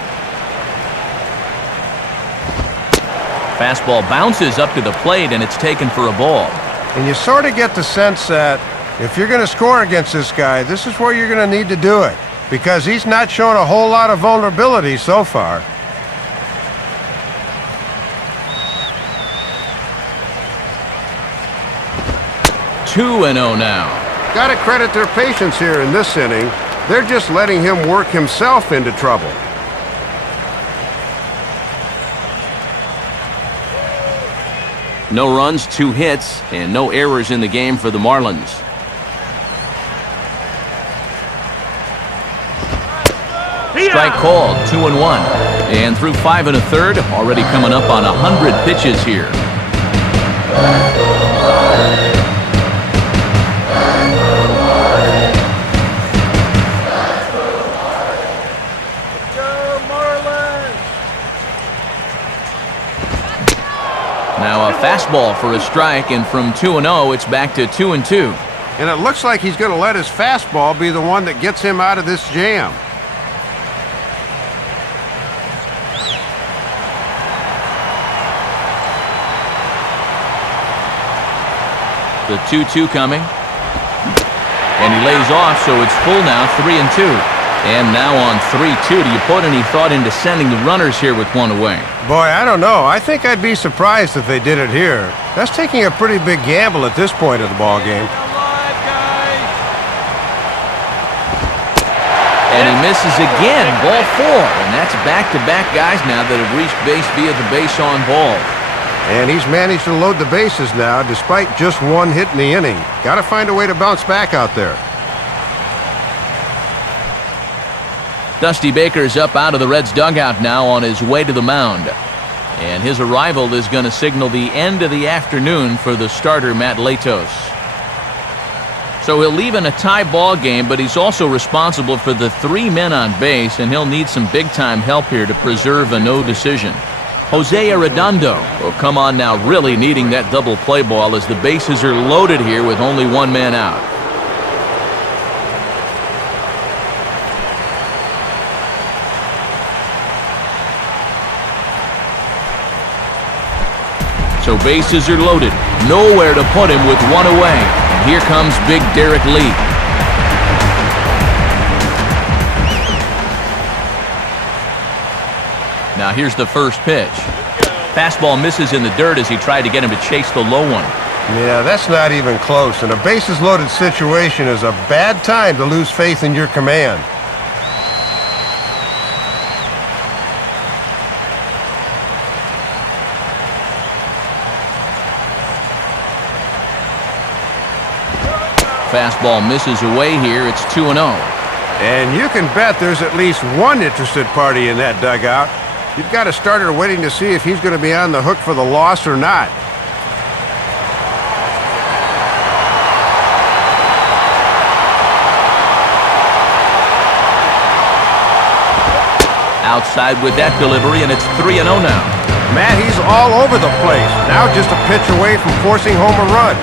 Fastball bounces up to the plate, and it's taken for a ball. And you sort of get the sense that if you're going to score against this guy, this is where you're going to need to do it, because he's not shown a whole lot of vulnerability so far. Two and 0 now. Got to credit their patience here in this inning. They're just letting him work himself into trouble. No runs, 2 hits, and no errors in the game for the Marlins. Strike called, 2-1. And through 5 1/3, already coming up on 100 pitches here. Now a fastball for a strike, and from 2-0, it's back to 2-2. And it looks like he's going to let his fastball be the one that gets him out of this jam. The 2-2 coming. And he lays off, so it's full now, 3-2. And now on 3-2, do you put any thought into sending the runners here with 1 away? Boy, I don't know. I think I'd be surprised if they did it here. That's taking a pretty big gamble at this point of the ball game. And he misses again, ball 4. And that's back-to-back guys now that have reached base via the base on ball. And he's managed to load the bases now despite just 1 hit in the inning. Got to find a way to bounce back out there. Dusty Baker's up out of the Reds dugout now on his way to the mound. And his arrival is going to signal the end of the afternoon for the starter, Matt Latos. So he'll leave in a tie ball game, but he's also responsible for the 3 men on base, and he'll need some big-time help here to preserve a no decision. Jose Arredondo will come on now, really needing that double play ball as the bases are loaded here with only 1 man out. So bases are loaded, nowhere to put him with 1 away. And here comes big Derek Lee. Now here's the first pitch. Fastball misses in the dirt as he tried to get him to chase the low one. Yeah, that's not even close. And a bases-loaded situation is a bad time to lose faith in your command. Fastball misses away here. It's 2-0. And you can bet there's at least one interested party in that dugout. You've got a starter waiting to see if he's going to be on the hook for the loss or not. Outside with that delivery, and it's 3-0 now. Matt, he's all over the place. Now just a pitch away from forcing home a run.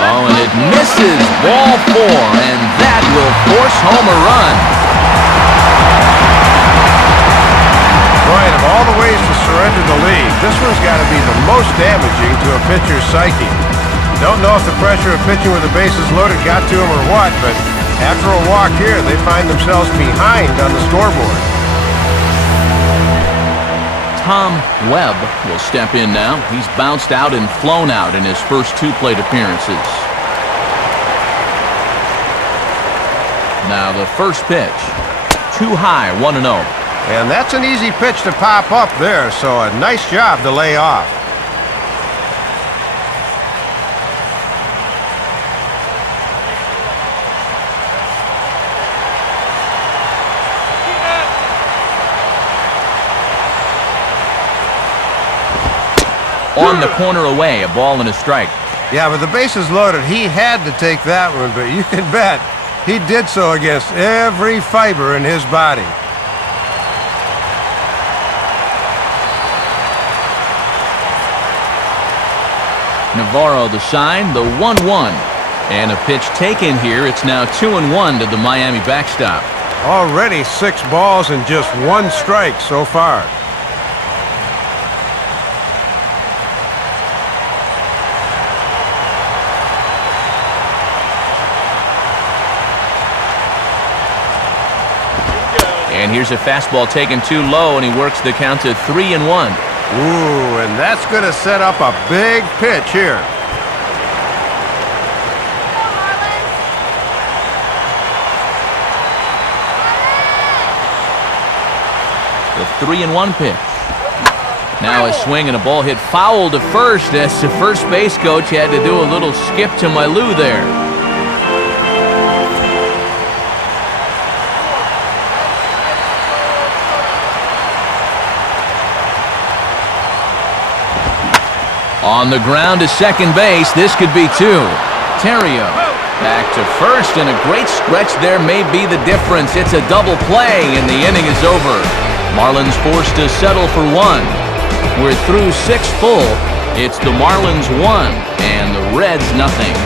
Oh, and it misses. Ball 4, and that will force home a run. Right, of all the ways to surrender the lead, this one's got to be the most damaging to a pitcher's psyche. Don't know if the pressure of pitching with the bases loaded got to him or what, but after a walk here, they find themselves behind on the scoreboard. Tom Webb will step in now. He's bounced out and flown out in his first 2 plate appearances. Now the first pitch. Too high, 1-0. And that's an easy pitch to pop up there, so a nice job to lay off. On the corner away, a ball and a strike. Yeah, but the bases loaded, he had to take that one, but you can bet he did so against every fiber in his body. Navarro the sign, the 1-1. And a pitch taken here. It's now 2-1 to the Miami backstop. Already 6 balls and just 1 strike so far. And here's a fastball taken too low, and he works the count to 3-1. Ooh, and that's going to set up a big pitch here. The 3-1 pitch. Now a swing and a ball hit foul to first as the first base coach had to do a little skip to my loo there. On the ground to second base, this could be 2. Terrio back to first, and a great stretch there may be the difference. It's a double play, and the inning is over. Marlins forced to settle for 1. We're through 6 full. It's the Marlins 1 and the Reds nothing.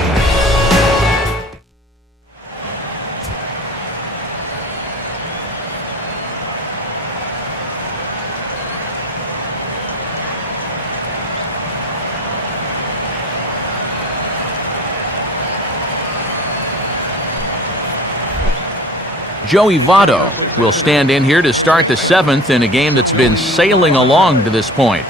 Joey Votto will stand in here to start the 7th in a game that's been sailing along to this point.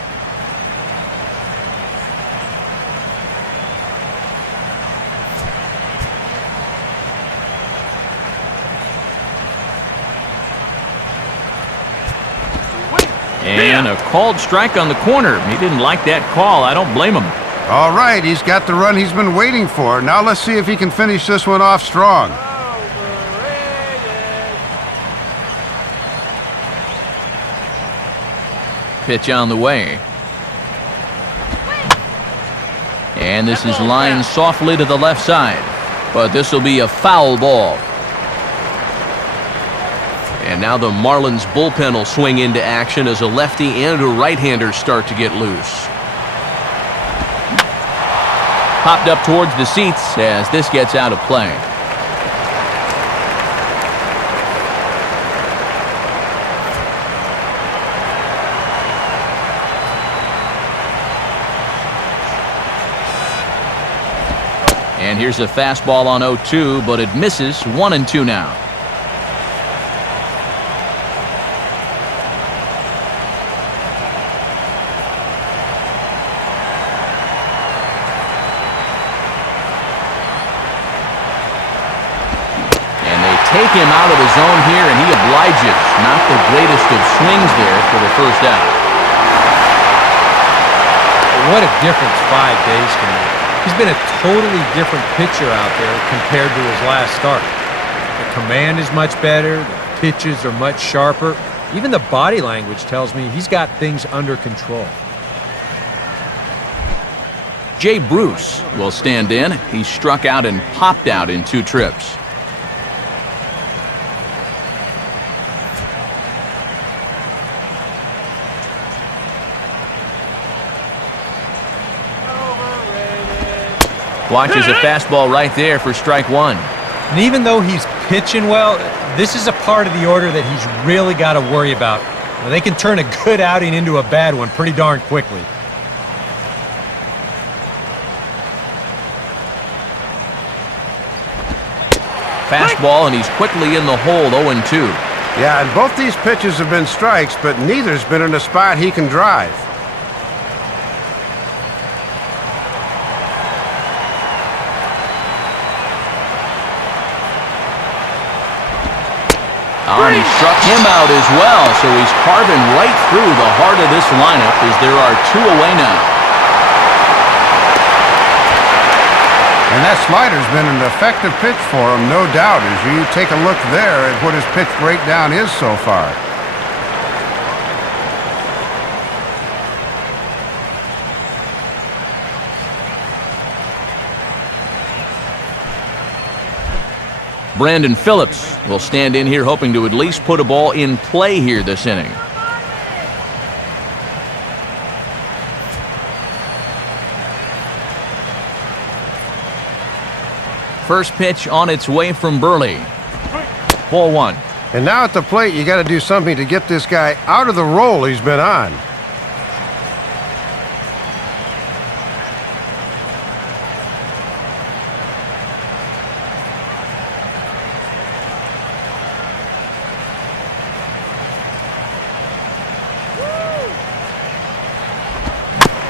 And a called strike on the corner. He didn't like that call. I don't blame him. All right, he's got the run he's been waiting for. Now let's see if he can finish this one off strong. Pitch on the way. And this is lined softly to the left side. But this will be a foul ball. And now the Marlins bullpen will swing into action as a lefty and a right-hander start to get loose. Popped up towards the seats as this gets out of play. And here's a fastball on 0-2, but it misses. 1-2 now. Take him out of the zone here, and he obliges. Not the greatest of swings there for the first out. What a difference 5 days can make. He's been a totally different pitcher out there compared to his last start. The command is much better. The pitches are much sharper. Even the body language tells me he's got things under control. Jay Bruce will stand in. He struck out and popped out in 2 trips. Watches a fastball right there for strike 1. And even though he's pitching well, this is a part of the order that he's really got to worry about. Well, they can turn a good outing into a bad one pretty darn quickly. Fastball, and he's quickly in the hole. 0-2. Yeah, and both these pitches have been strikes, but neither's been in a spot he can drive. And he struck him out as well, so he's carving right through the heart of this lineup as there are 2 away now. And that slider's been an effective pitch for him, no doubt, as you take a look there at what his pitch breakdown is so far. Brandon Phillips will stand in here hoping to at least put a ball in play here this inning. First pitch on its way from Burley. Ball 1. And now at the plate, you got to do something to get this guy out of the role he's been on.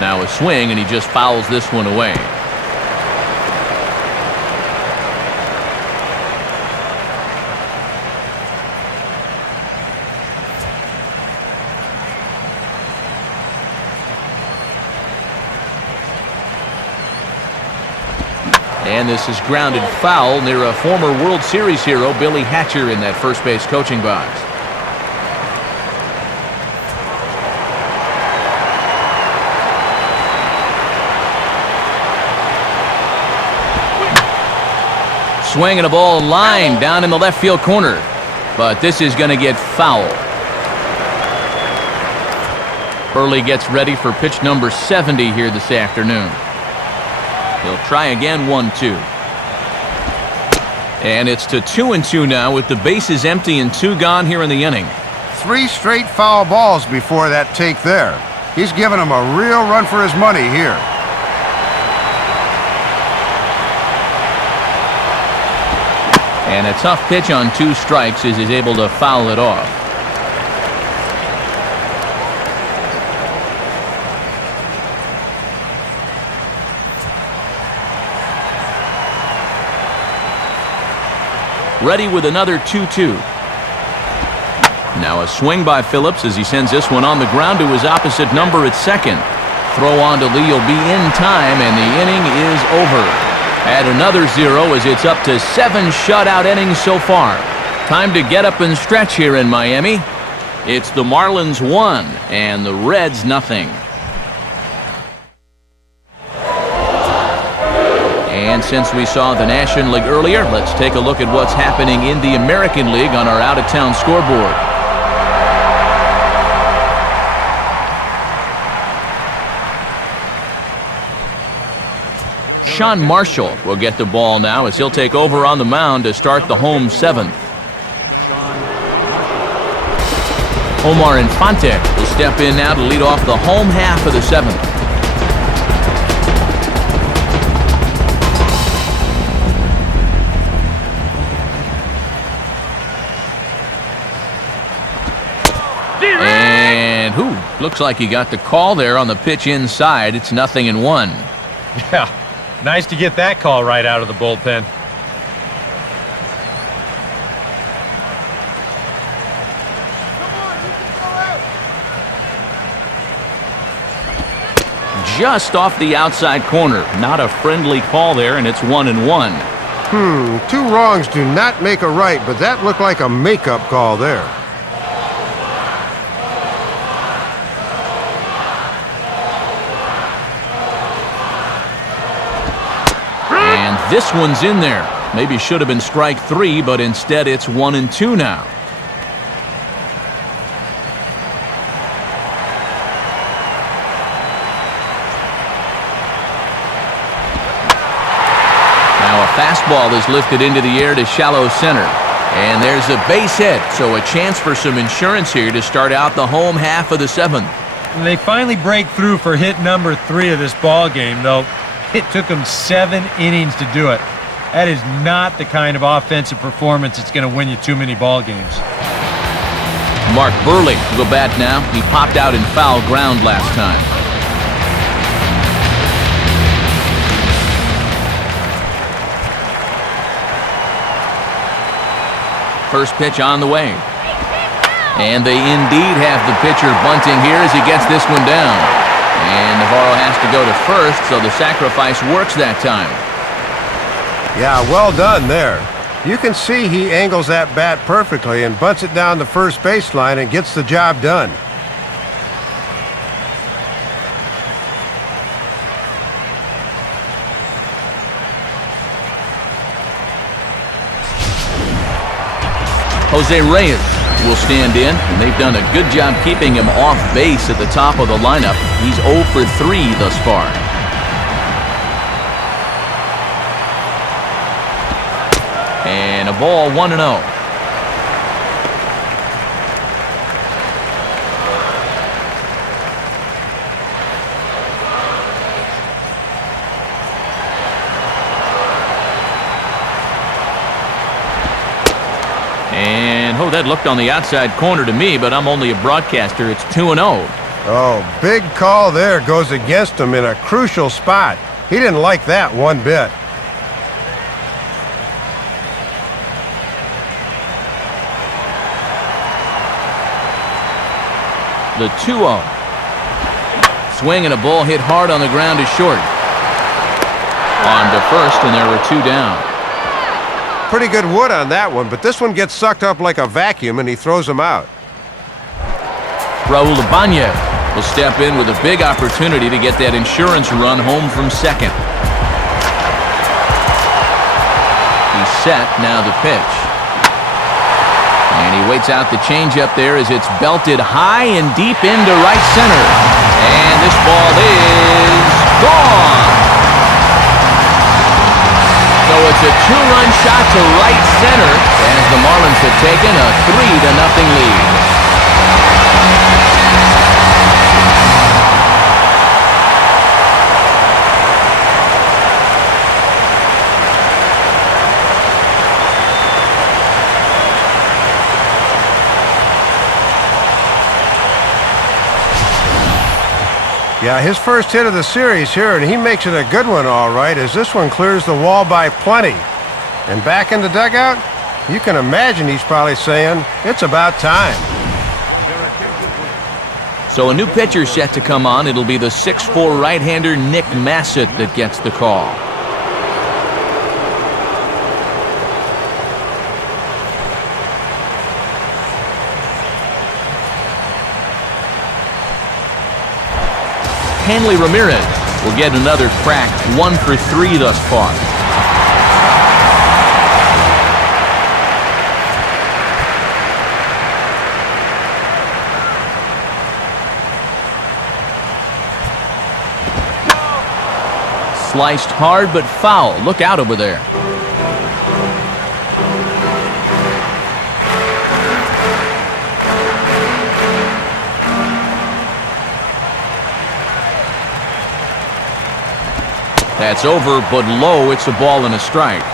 Now a swing, and he just fouls this one away. And this is grounded foul near a former World Series hero, Billy Hatcher, in that first base coaching box. Swinging a ball line down in the left field corner. But this is going to get foul. Burley gets ready for pitch number 70 here this afternoon. He'll try again. 1-2. And it's to 2-2 now with the bases empty and 2 gone here in the inning. 3 straight foul balls before that take there. He's giving him a real run for his money here. And a tough pitch on 2 strikes as he's able to foul it off. Ready with another 2-2. Now a swing by Phillips as he sends this one on the ground to his opposite number at second. Throw on to Lee will be in time, and the inning is over. Add another 0 as it's up to 7 shutout innings so far. Time to get up and stretch here in Miami. It's the Marlins 1 and the Reds nothing. And since we saw the National League earlier, let's take a look at what's happening in the American League on our out-of-town scoreboard. Sean Marshall will get the ball now as he'll take over on the mound to start the home 7th. Omar Infante will step in now to lead off the home half of the 7th. And looks like he got the call there on the pitch inside. It's 0-1. Yeah. Nice to get that call right out of the bullpen. Just off the outside corner. Not a friendly call there, and it's 1-1. 2 wrongs do not make a right, but that looked like a makeup call there. This one's in there. Maybe should have been strike 3, but instead it's 1-2 now. Now a fastball is lifted into the air to shallow center. And there's a base hit, so a chance for some insurance here to start out the home half of the 7th. And they finally break through for hit number 3 of this ball game, though. It took them 7 innings to do it. That is not the kind of offensive performance that's going to win you too many ball games. Mark Burley will go bat now. He popped out in foul ground last time. First pitch on the way. And they indeed have the pitcher bunting here as he gets this one down. And Navarro has to go to first, so the sacrifice works that time. Yeah, well done there. You can see he angles that bat perfectly and bunts it down the first baseline and gets the job done. Jose Reyes will stand in, and they've done a good job keeping him off base at the top of the lineup. He's 0 for 3 thus far. And a ball 1-0. And that looked on the outside corner to me, but I'm only a broadcaster. It's 2-0. Oh, big call there goes against him in a crucial spot. He didn't like that one bit. The 2-0. Swing and a ball hit hard on the ground to short. On to first, and there were 2 down. Pretty good wood on that one, but this one gets sucked up like a vacuum and he throws him out. Raul Ibanez will step in with a big opportunity to get that insurance run home from second. He's set, now the pitch. And he waits out the changeup there as it's belted high and deep into right center. And this ball is gone. So it's a 2-run shot to right center as the Marlins have taken a 3-0 lead. Yeah, his first hit of the series here, and he makes it a good one all right, as this one clears the wall by plenty. And back in the dugout, you can imagine he's probably saying, it's about time. So a new pitcher set to come on. It'll be the 6'4" right-hander Nick Massett that gets the call. Hanley Ramirez will get another crack, 1 for 3 thus far. Sliced hard but foul. Look out over there. That's over, but low. It's a ball and a strike.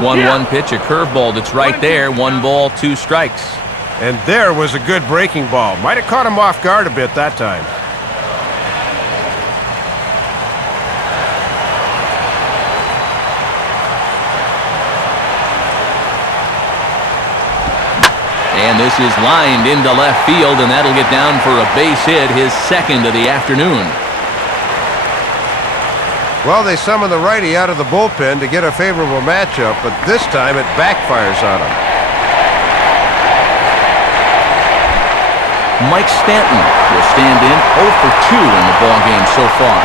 One pitch, a curveball that's right there. 1 ball, 2 strikes. And there was a good breaking ball. Might have caught him off guard a bit that time. And this is lined into left field, and that'll get down for a base hit, his second of the afternoon. Well, they summoned the righty out of the bullpen to get a favorable matchup, but this time it backfires on him. Mike Stanton will stand in 0 for 2 in the ballgame so far.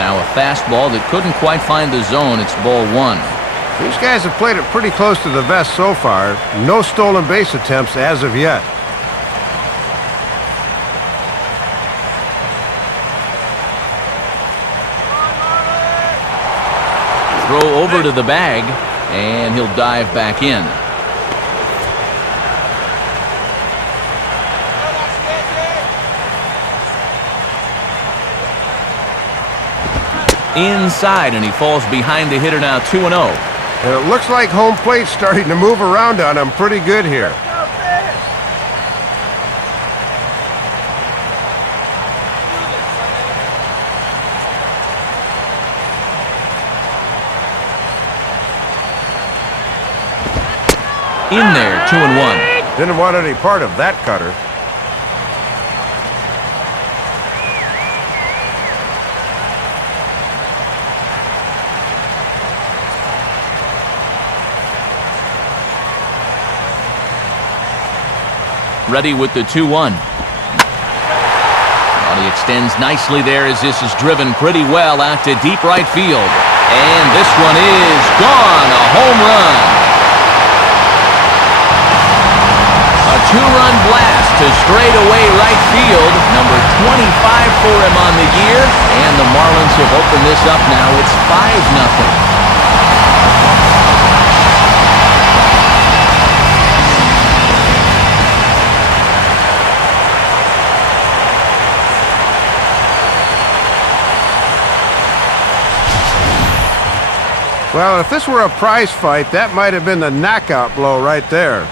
Now a fastball that couldn't quite find the zone. It's ball 1. These guys have played it pretty close to the vest so far. No stolen base attempts as of yet. Throw over to the bag, and he'll dive back in. Inside, and he falls behind the hitter now, 2-0. And it looks like home plate's starting to move around on him pretty good here. In there, 2-1. Didn't want any part of that cutter. Ready with the 2-1. Well, he extends nicely there as this is driven pretty well out to deep right field. And this one is gone, a home run. A 2-run blast to straightaway right field. Number 25 for him on the year. And the Marlins have opened this up now. It's 5-0. Well, if this were a prize fight, that might have been the knockout blow right there.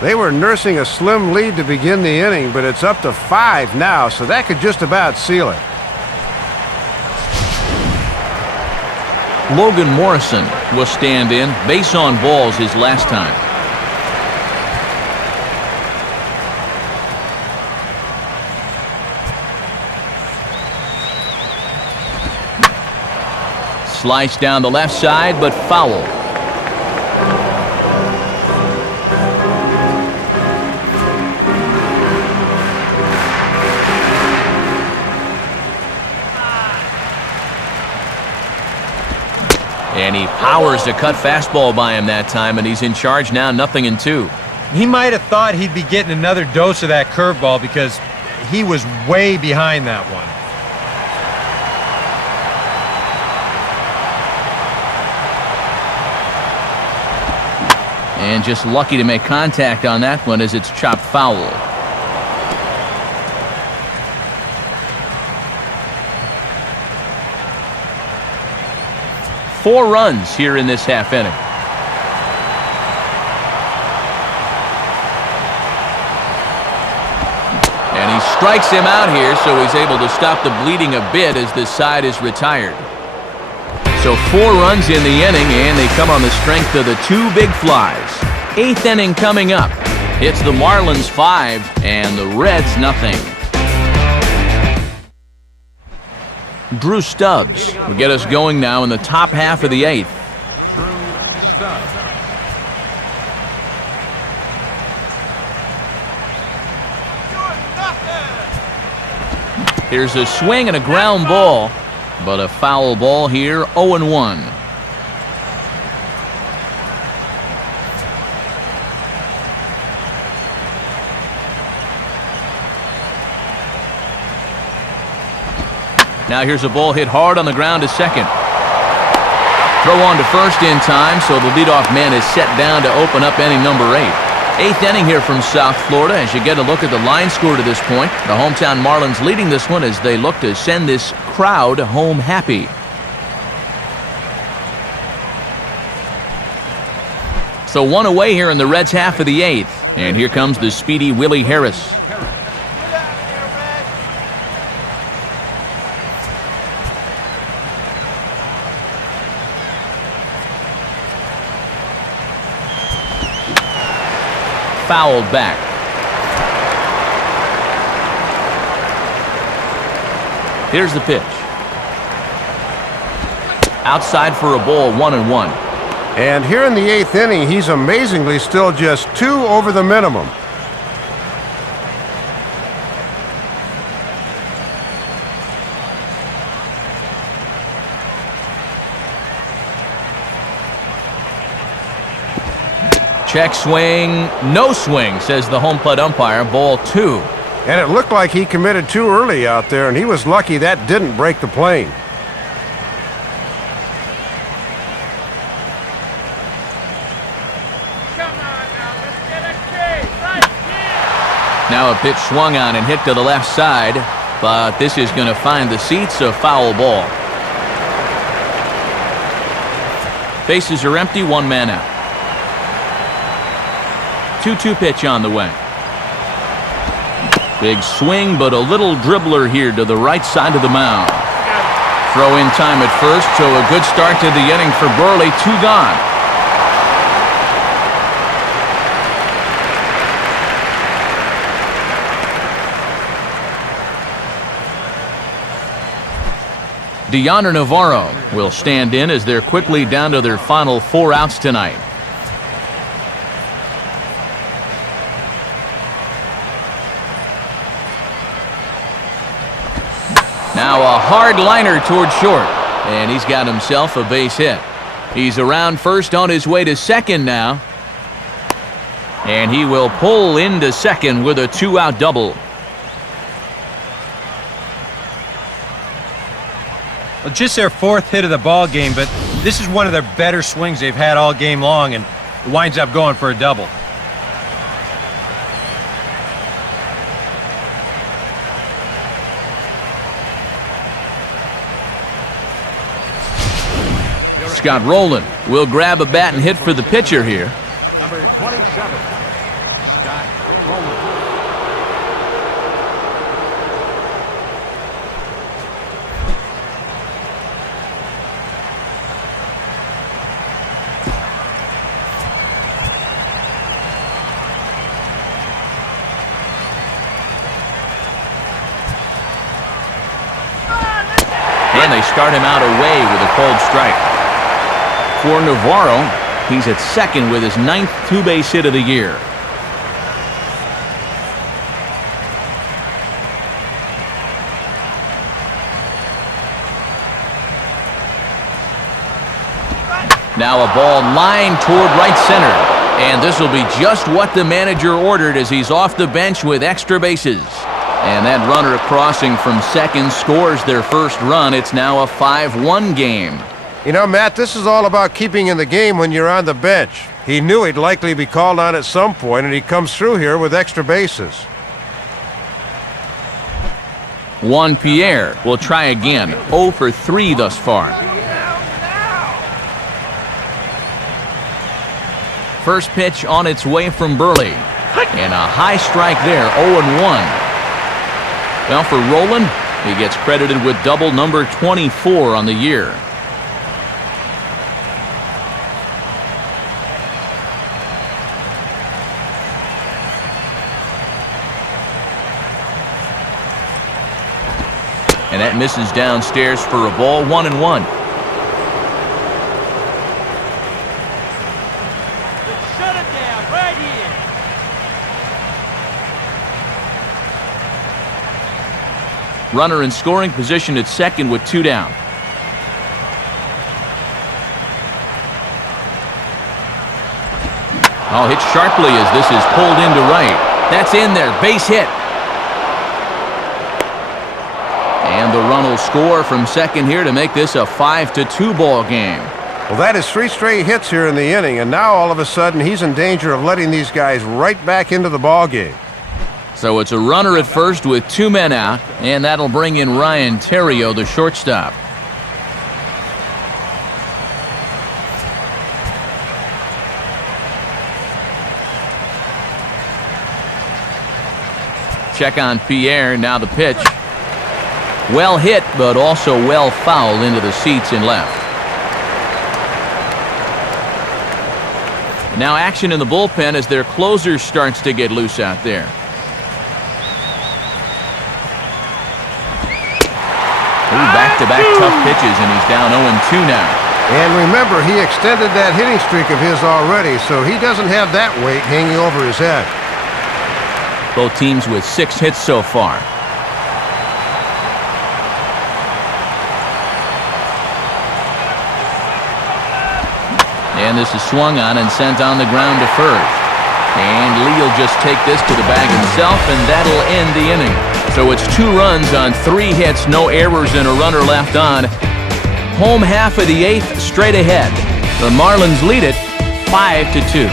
They were nursing a slim lead to begin the inning, but it's up to 5 now, so that could just about seal it. Logan Morrison will stand in. Base on balls his last time. Slice down the left side, but foul. And he powers the cut fastball by him that time, and he's in charge now, 0-2. He might have thought he'd be getting another dose of that curveball because he was way behind that one. And just lucky to make contact on that one as it's chopped foul. 4 runs here in this half inning. And he strikes him out here, so he's able to stop the bleeding a bit as this side is retired. So 4 runs in the inning, and they come on the strength of the 2 big flies. 8th inning coming up. It's the Marlins 5 and the Reds nothing. Drew Stubbs will get us going now in the top half of the 8th. Here's a swing and a ground ball, but a foul ball here, 0-1. Now here's a ball hit hard on the ground to second. Throw on to first in time, so the leadoff man is set down to open up inning number 8. 8th inning here from South Florida as you get a look at the line score to this point. The hometown Marlins leading this one as they look to send this crowd home happy. So 1 away here in the Reds' half of the 8th. And here comes the speedy Willie Harris. Fouled back. Here's the pitch. Outside for a ball, 1-1. And here in the 8th inning, he's amazingly still just 2 over the minimum. Check swing, no swing, says the home plate umpire, ball 2. And it looked like he committed too early out there, and he was lucky that didn't break the plane. Now a pitch swung on and hit to the left side, but this is going to find the seats, a foul ball. Bases are empty, 1 man out. 2-2 pitch on the way. Big swing, but a little dribbler here to the right side of the mound. Throw in time at first, so a good start to the inning for Burley. 2 gone. Deonder Navarro will stand in as they're quickly down to their final 4 outs tonight. Now a hard liner toward short, and he's got himself a base hit. He's around first on his way to second now, and he will pull into second with a 2-out double. Well, just their 4th hit of the ball game, but this is one of their better swings they've had all game long, and it winds up going for a double. Scott Rowland will grab a bat and hit for the pitcher here. Number 27, Scott Rowland. And they start him out away with a cold strike. For Navarro, he's at second with his 9th 2-base hit of the year. Now a ball lined toward right center. And this will be just what the manager ordered as he's off the bench with extra bases. And that runner crossing from second scores their first run. It's now a 5-1 game. You know, Matt, this is all about keeping in the game when you're on the bench. He knew he'd likely be called on at some point, and he comes through here with extra bases. Juan Pierre will try again. 0 for 3 thus far. First pitch on its way from Burley. And a high strike there, 0-1. Well, for Roland, he gets credited with double number 24 on the year. And that misses downstairs for a ball, 1-1. Shut him down right here. Runner in scoring position at second with 2 down. Oh, hit sharply as this is pulled into right. That's in there, base hit. And the run will score from second here to make this a 5-2 ball game. Well, that is 3 straight hits here in the inning, and now all of a sudden he's in danger of letting these guys right back into the ball game. So it's a runner at first with 2 men out, and that'll bring in Ryan Theriot, the shortstop. Check on Pierre, now the pitch. Well hit, but also well fouled into the seats and left. Now action in the bullpen as their closer starts to get loose out there. Back-to-back tough pitches, and he's down 0-2 now. And remember, he extended that hitting streak of his already, so he doesn't have that weight hanging over his head. Both teams with 6 hits so far. And this is swung on and sent on the ground to first. And Lee will just take this to the bag himself, and that'll end the inning. So it's 2 runs on 3 hits, no errors, and a runner left on. Home half of the 8th, straight ahead. The Marlins lead it 5-2.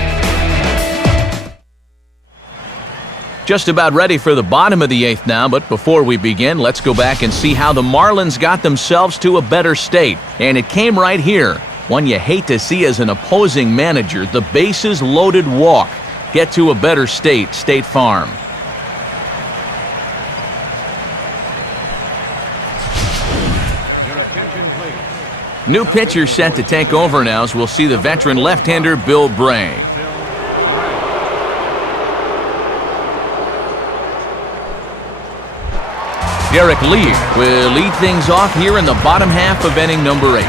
Just about ready for the bottom of the 8th now, but before we begin, let's go back and see how the Marlins got themselves to a better state. And it came right here. One you hate to see as an opposing manager, the bases loaded walk. Get to a better state, State Farm. Your attention, please. New pitcher set to take over now as we'll see the veteran left-hander Bill Bray. Derek Lee will lead things off here in the bottom half of inning number 8.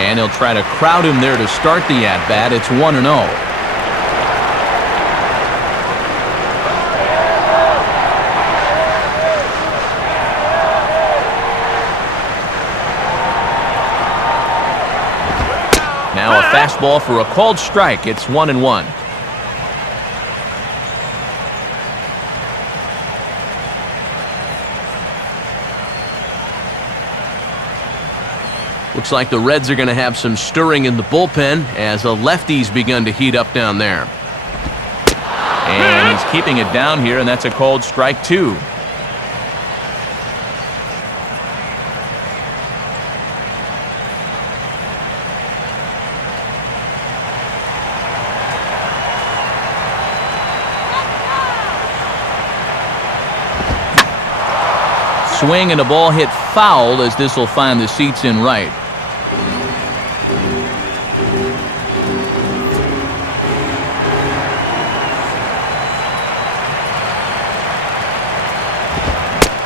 And he'll try to crowd him there to start the at-bat. It's 1-0. Now a fastball for a called strike. It's 1-1. Looks like the Reds are going to have some stirring in the bullpen as the lefties begun to heat up down there. And he's keeping it down here, and that's a called strike 2. Swing and a ball hit foul as this will find the seats in right.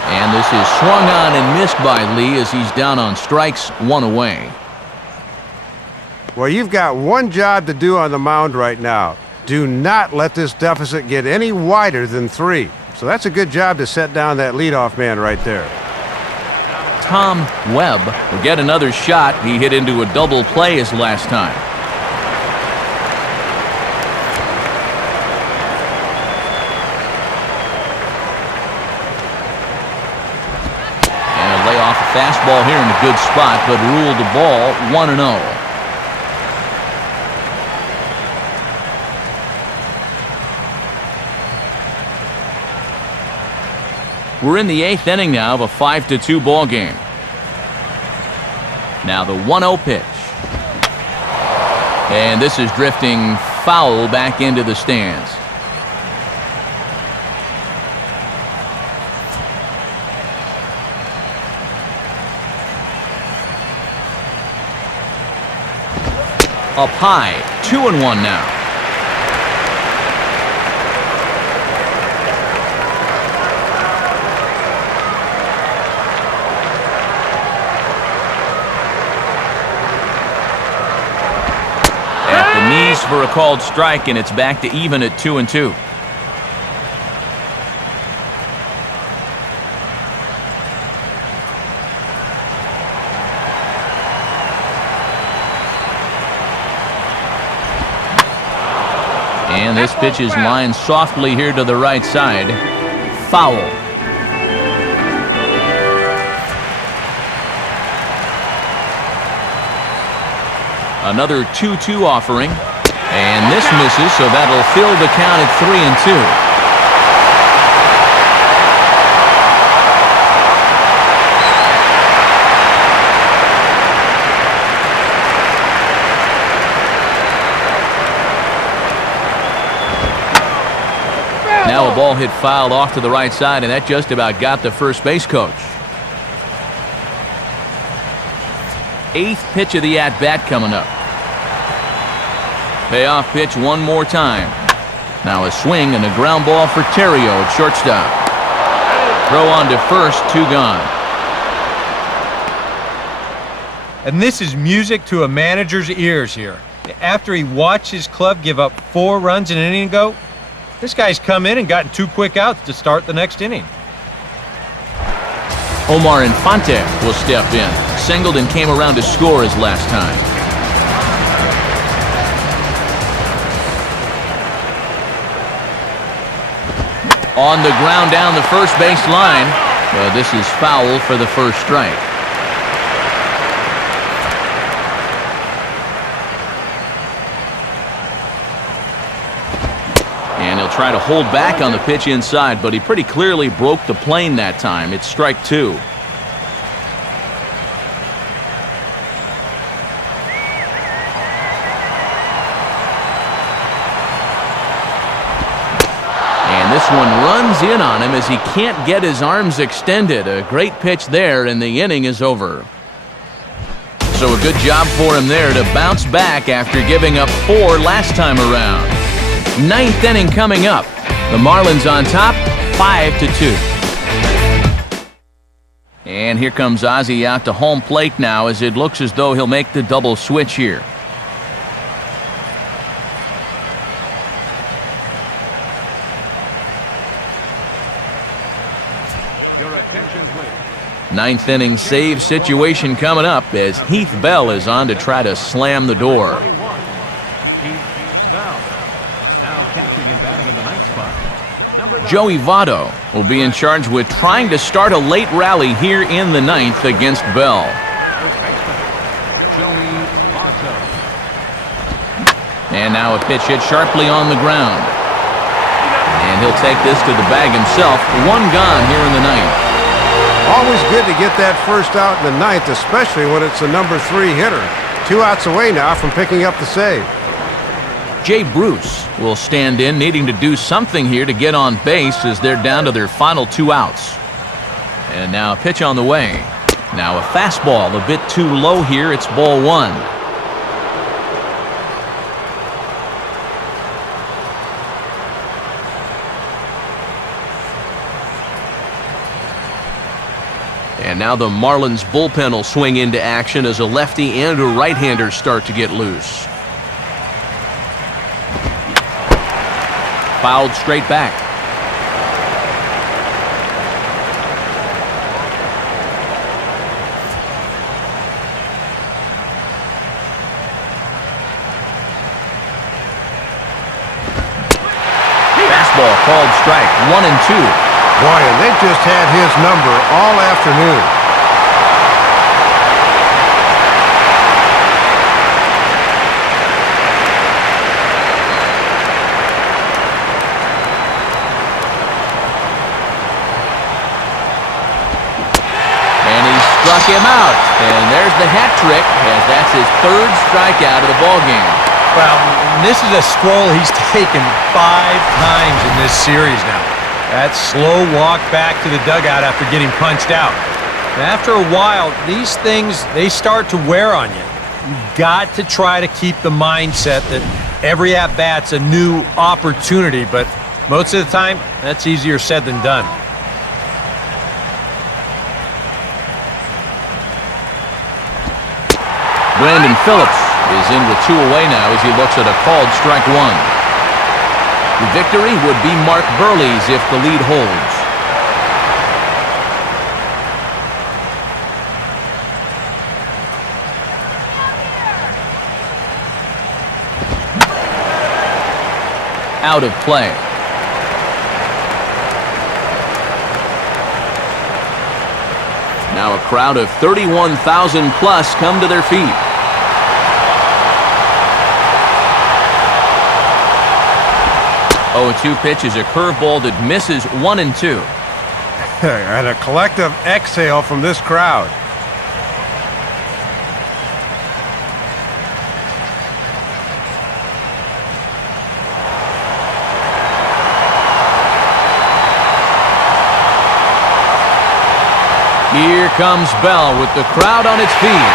And this is swung on and missed by Lee as he's down on strikes, 1 away. Well, you've got one job to do on the mound right now. Do not let this deficit get any wider than 3. So that's a good job to set down that leadoff man right there. Tom Webb will get another shot. He hit into a double play his last time. And a layoff a fastball here in a good spot, but ruled the ball 1-0. We're in the 8th inning now of a 5-2 ball game. Now the 1-0 pitch. And this is drifting foul back into the stands. Up high, 2-1 now. At the knees for a called strike, and it's back to even at 2-2. And this pitch is lined softly here to the right side. Foul. Another 2-2 offering. And this misses, so that'll fill the count at 3-2. Now a ball hit foul off to the right side, and that just about got the first base coach. 8th pitch of the at-bat coming up. Payoff pitch one more time. Now a swing and a ground ball for Terrio at shortstop. Throw on to first, 2 gone. And this is music to a manager's ears here. After he watched his club give up 4 runs in an inning ago, this guy's come in and gotten 2 quick outs to start the next inning. Omar Infante will step in. Singled and came around to score his last time. On the ground down the first base line. Well, this is foul for the first strike. And he'll try to hold back on the pitch inside, but he pretty clearly broke the plane that time. It's strike 2. And this one runs in on him as he can't get his arms extended. A great pitch there, and the inning is over. So a good job for him there to bounce back after giving up 4 last time around. 9th inning coming up. The Marlins on top, 5-2. And here comes Ozzie out to home plate now, as it looks as though he'll make the double switch here. Your attention, please. 9th inning save situation coming up as Heath Bell is on to try to slam the door. 21. Heath Bell. Now catching and batting in the 9th spot. Number 9. Joey Votto will be in charge with trying to start a late rally here in the 9th against Bell. First baseman, Joey Votto. And now a pitch hit sharply on the ground. And he'll take this to the bag himself. 1 gone here in the 9th. Always good to get that first out in the 9th, especially when it's the number 3 hitter. 2 outs away now from picking up the save. Jay Bruce will stand in, needing to do something here to get on base as they're down to their final 2 outs. And now a pitch on the way. Now a fastball a bit too low here. It's ball 1. And now the Marlins bullpen will swing into action as a lefty and a right-hander start to get loose. Fouled straight back. Fastball called strike. 1-2. Boy, and they've just had his number all afternoon. struck him out. And there's the hat trick, as that's his third strikeout of the ballgame. Well, this is a stroll he's taken 5 times in this series now. That slow walk back to the dugout after getting punched out. After a while, these things, they start to wear on you. You've got to try to keep the mindset that every at-bat's a new opportunity, but most of the time, that's easier said than done. Brandon Phillips is in with 2 away now as he looks at a called strike 1. The victory would be Mark Burley's if the lead holds. Out of play. Now a crowd of 31,000 plus come to their feet. Oh, 2 pitches, a curveball that misses 1 and 2. And a collective exhale from this crowd. Here comes Bell with the crowd on its feet.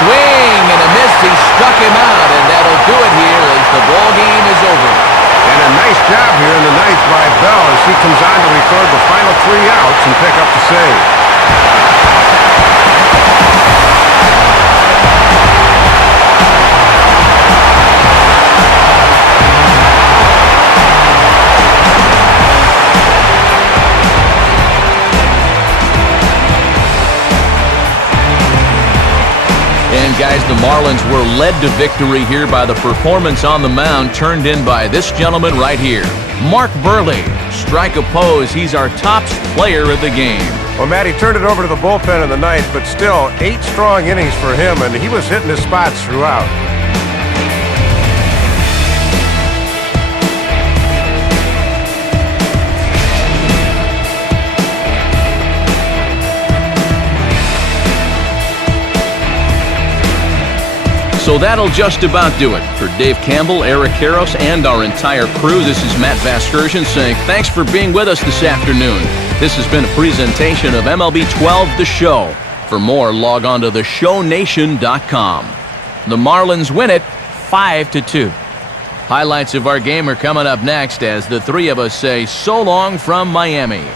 Swing and a miss. He struck him out, and that'll do it here as the ball game is over. And a nice job here in the 9th by Bell as he comes on to record the final 3 outs and pick up the save. And guys, the Marlins were led to victory here by the performance on the mound turned in by this gentleman right here, Mark Burley. Strike oppose, he's our top player of the game. Well, Matt, he turned it over to the bullpen in the 9th, but still 8 strong innings for him, and he was hitting his spots throughout. So that'll just about do it. For Dave Campbell, Eric Karros, and our entire crew, this is Matt Vasgersian saying thanks for being with us this afternoon. This has been a presentation of MLB 12 The Show. For more, log on to theshownation.com. The Marlins win it 5-2. Highlights of our game are coming up next as the 3 of us say so long from Miami.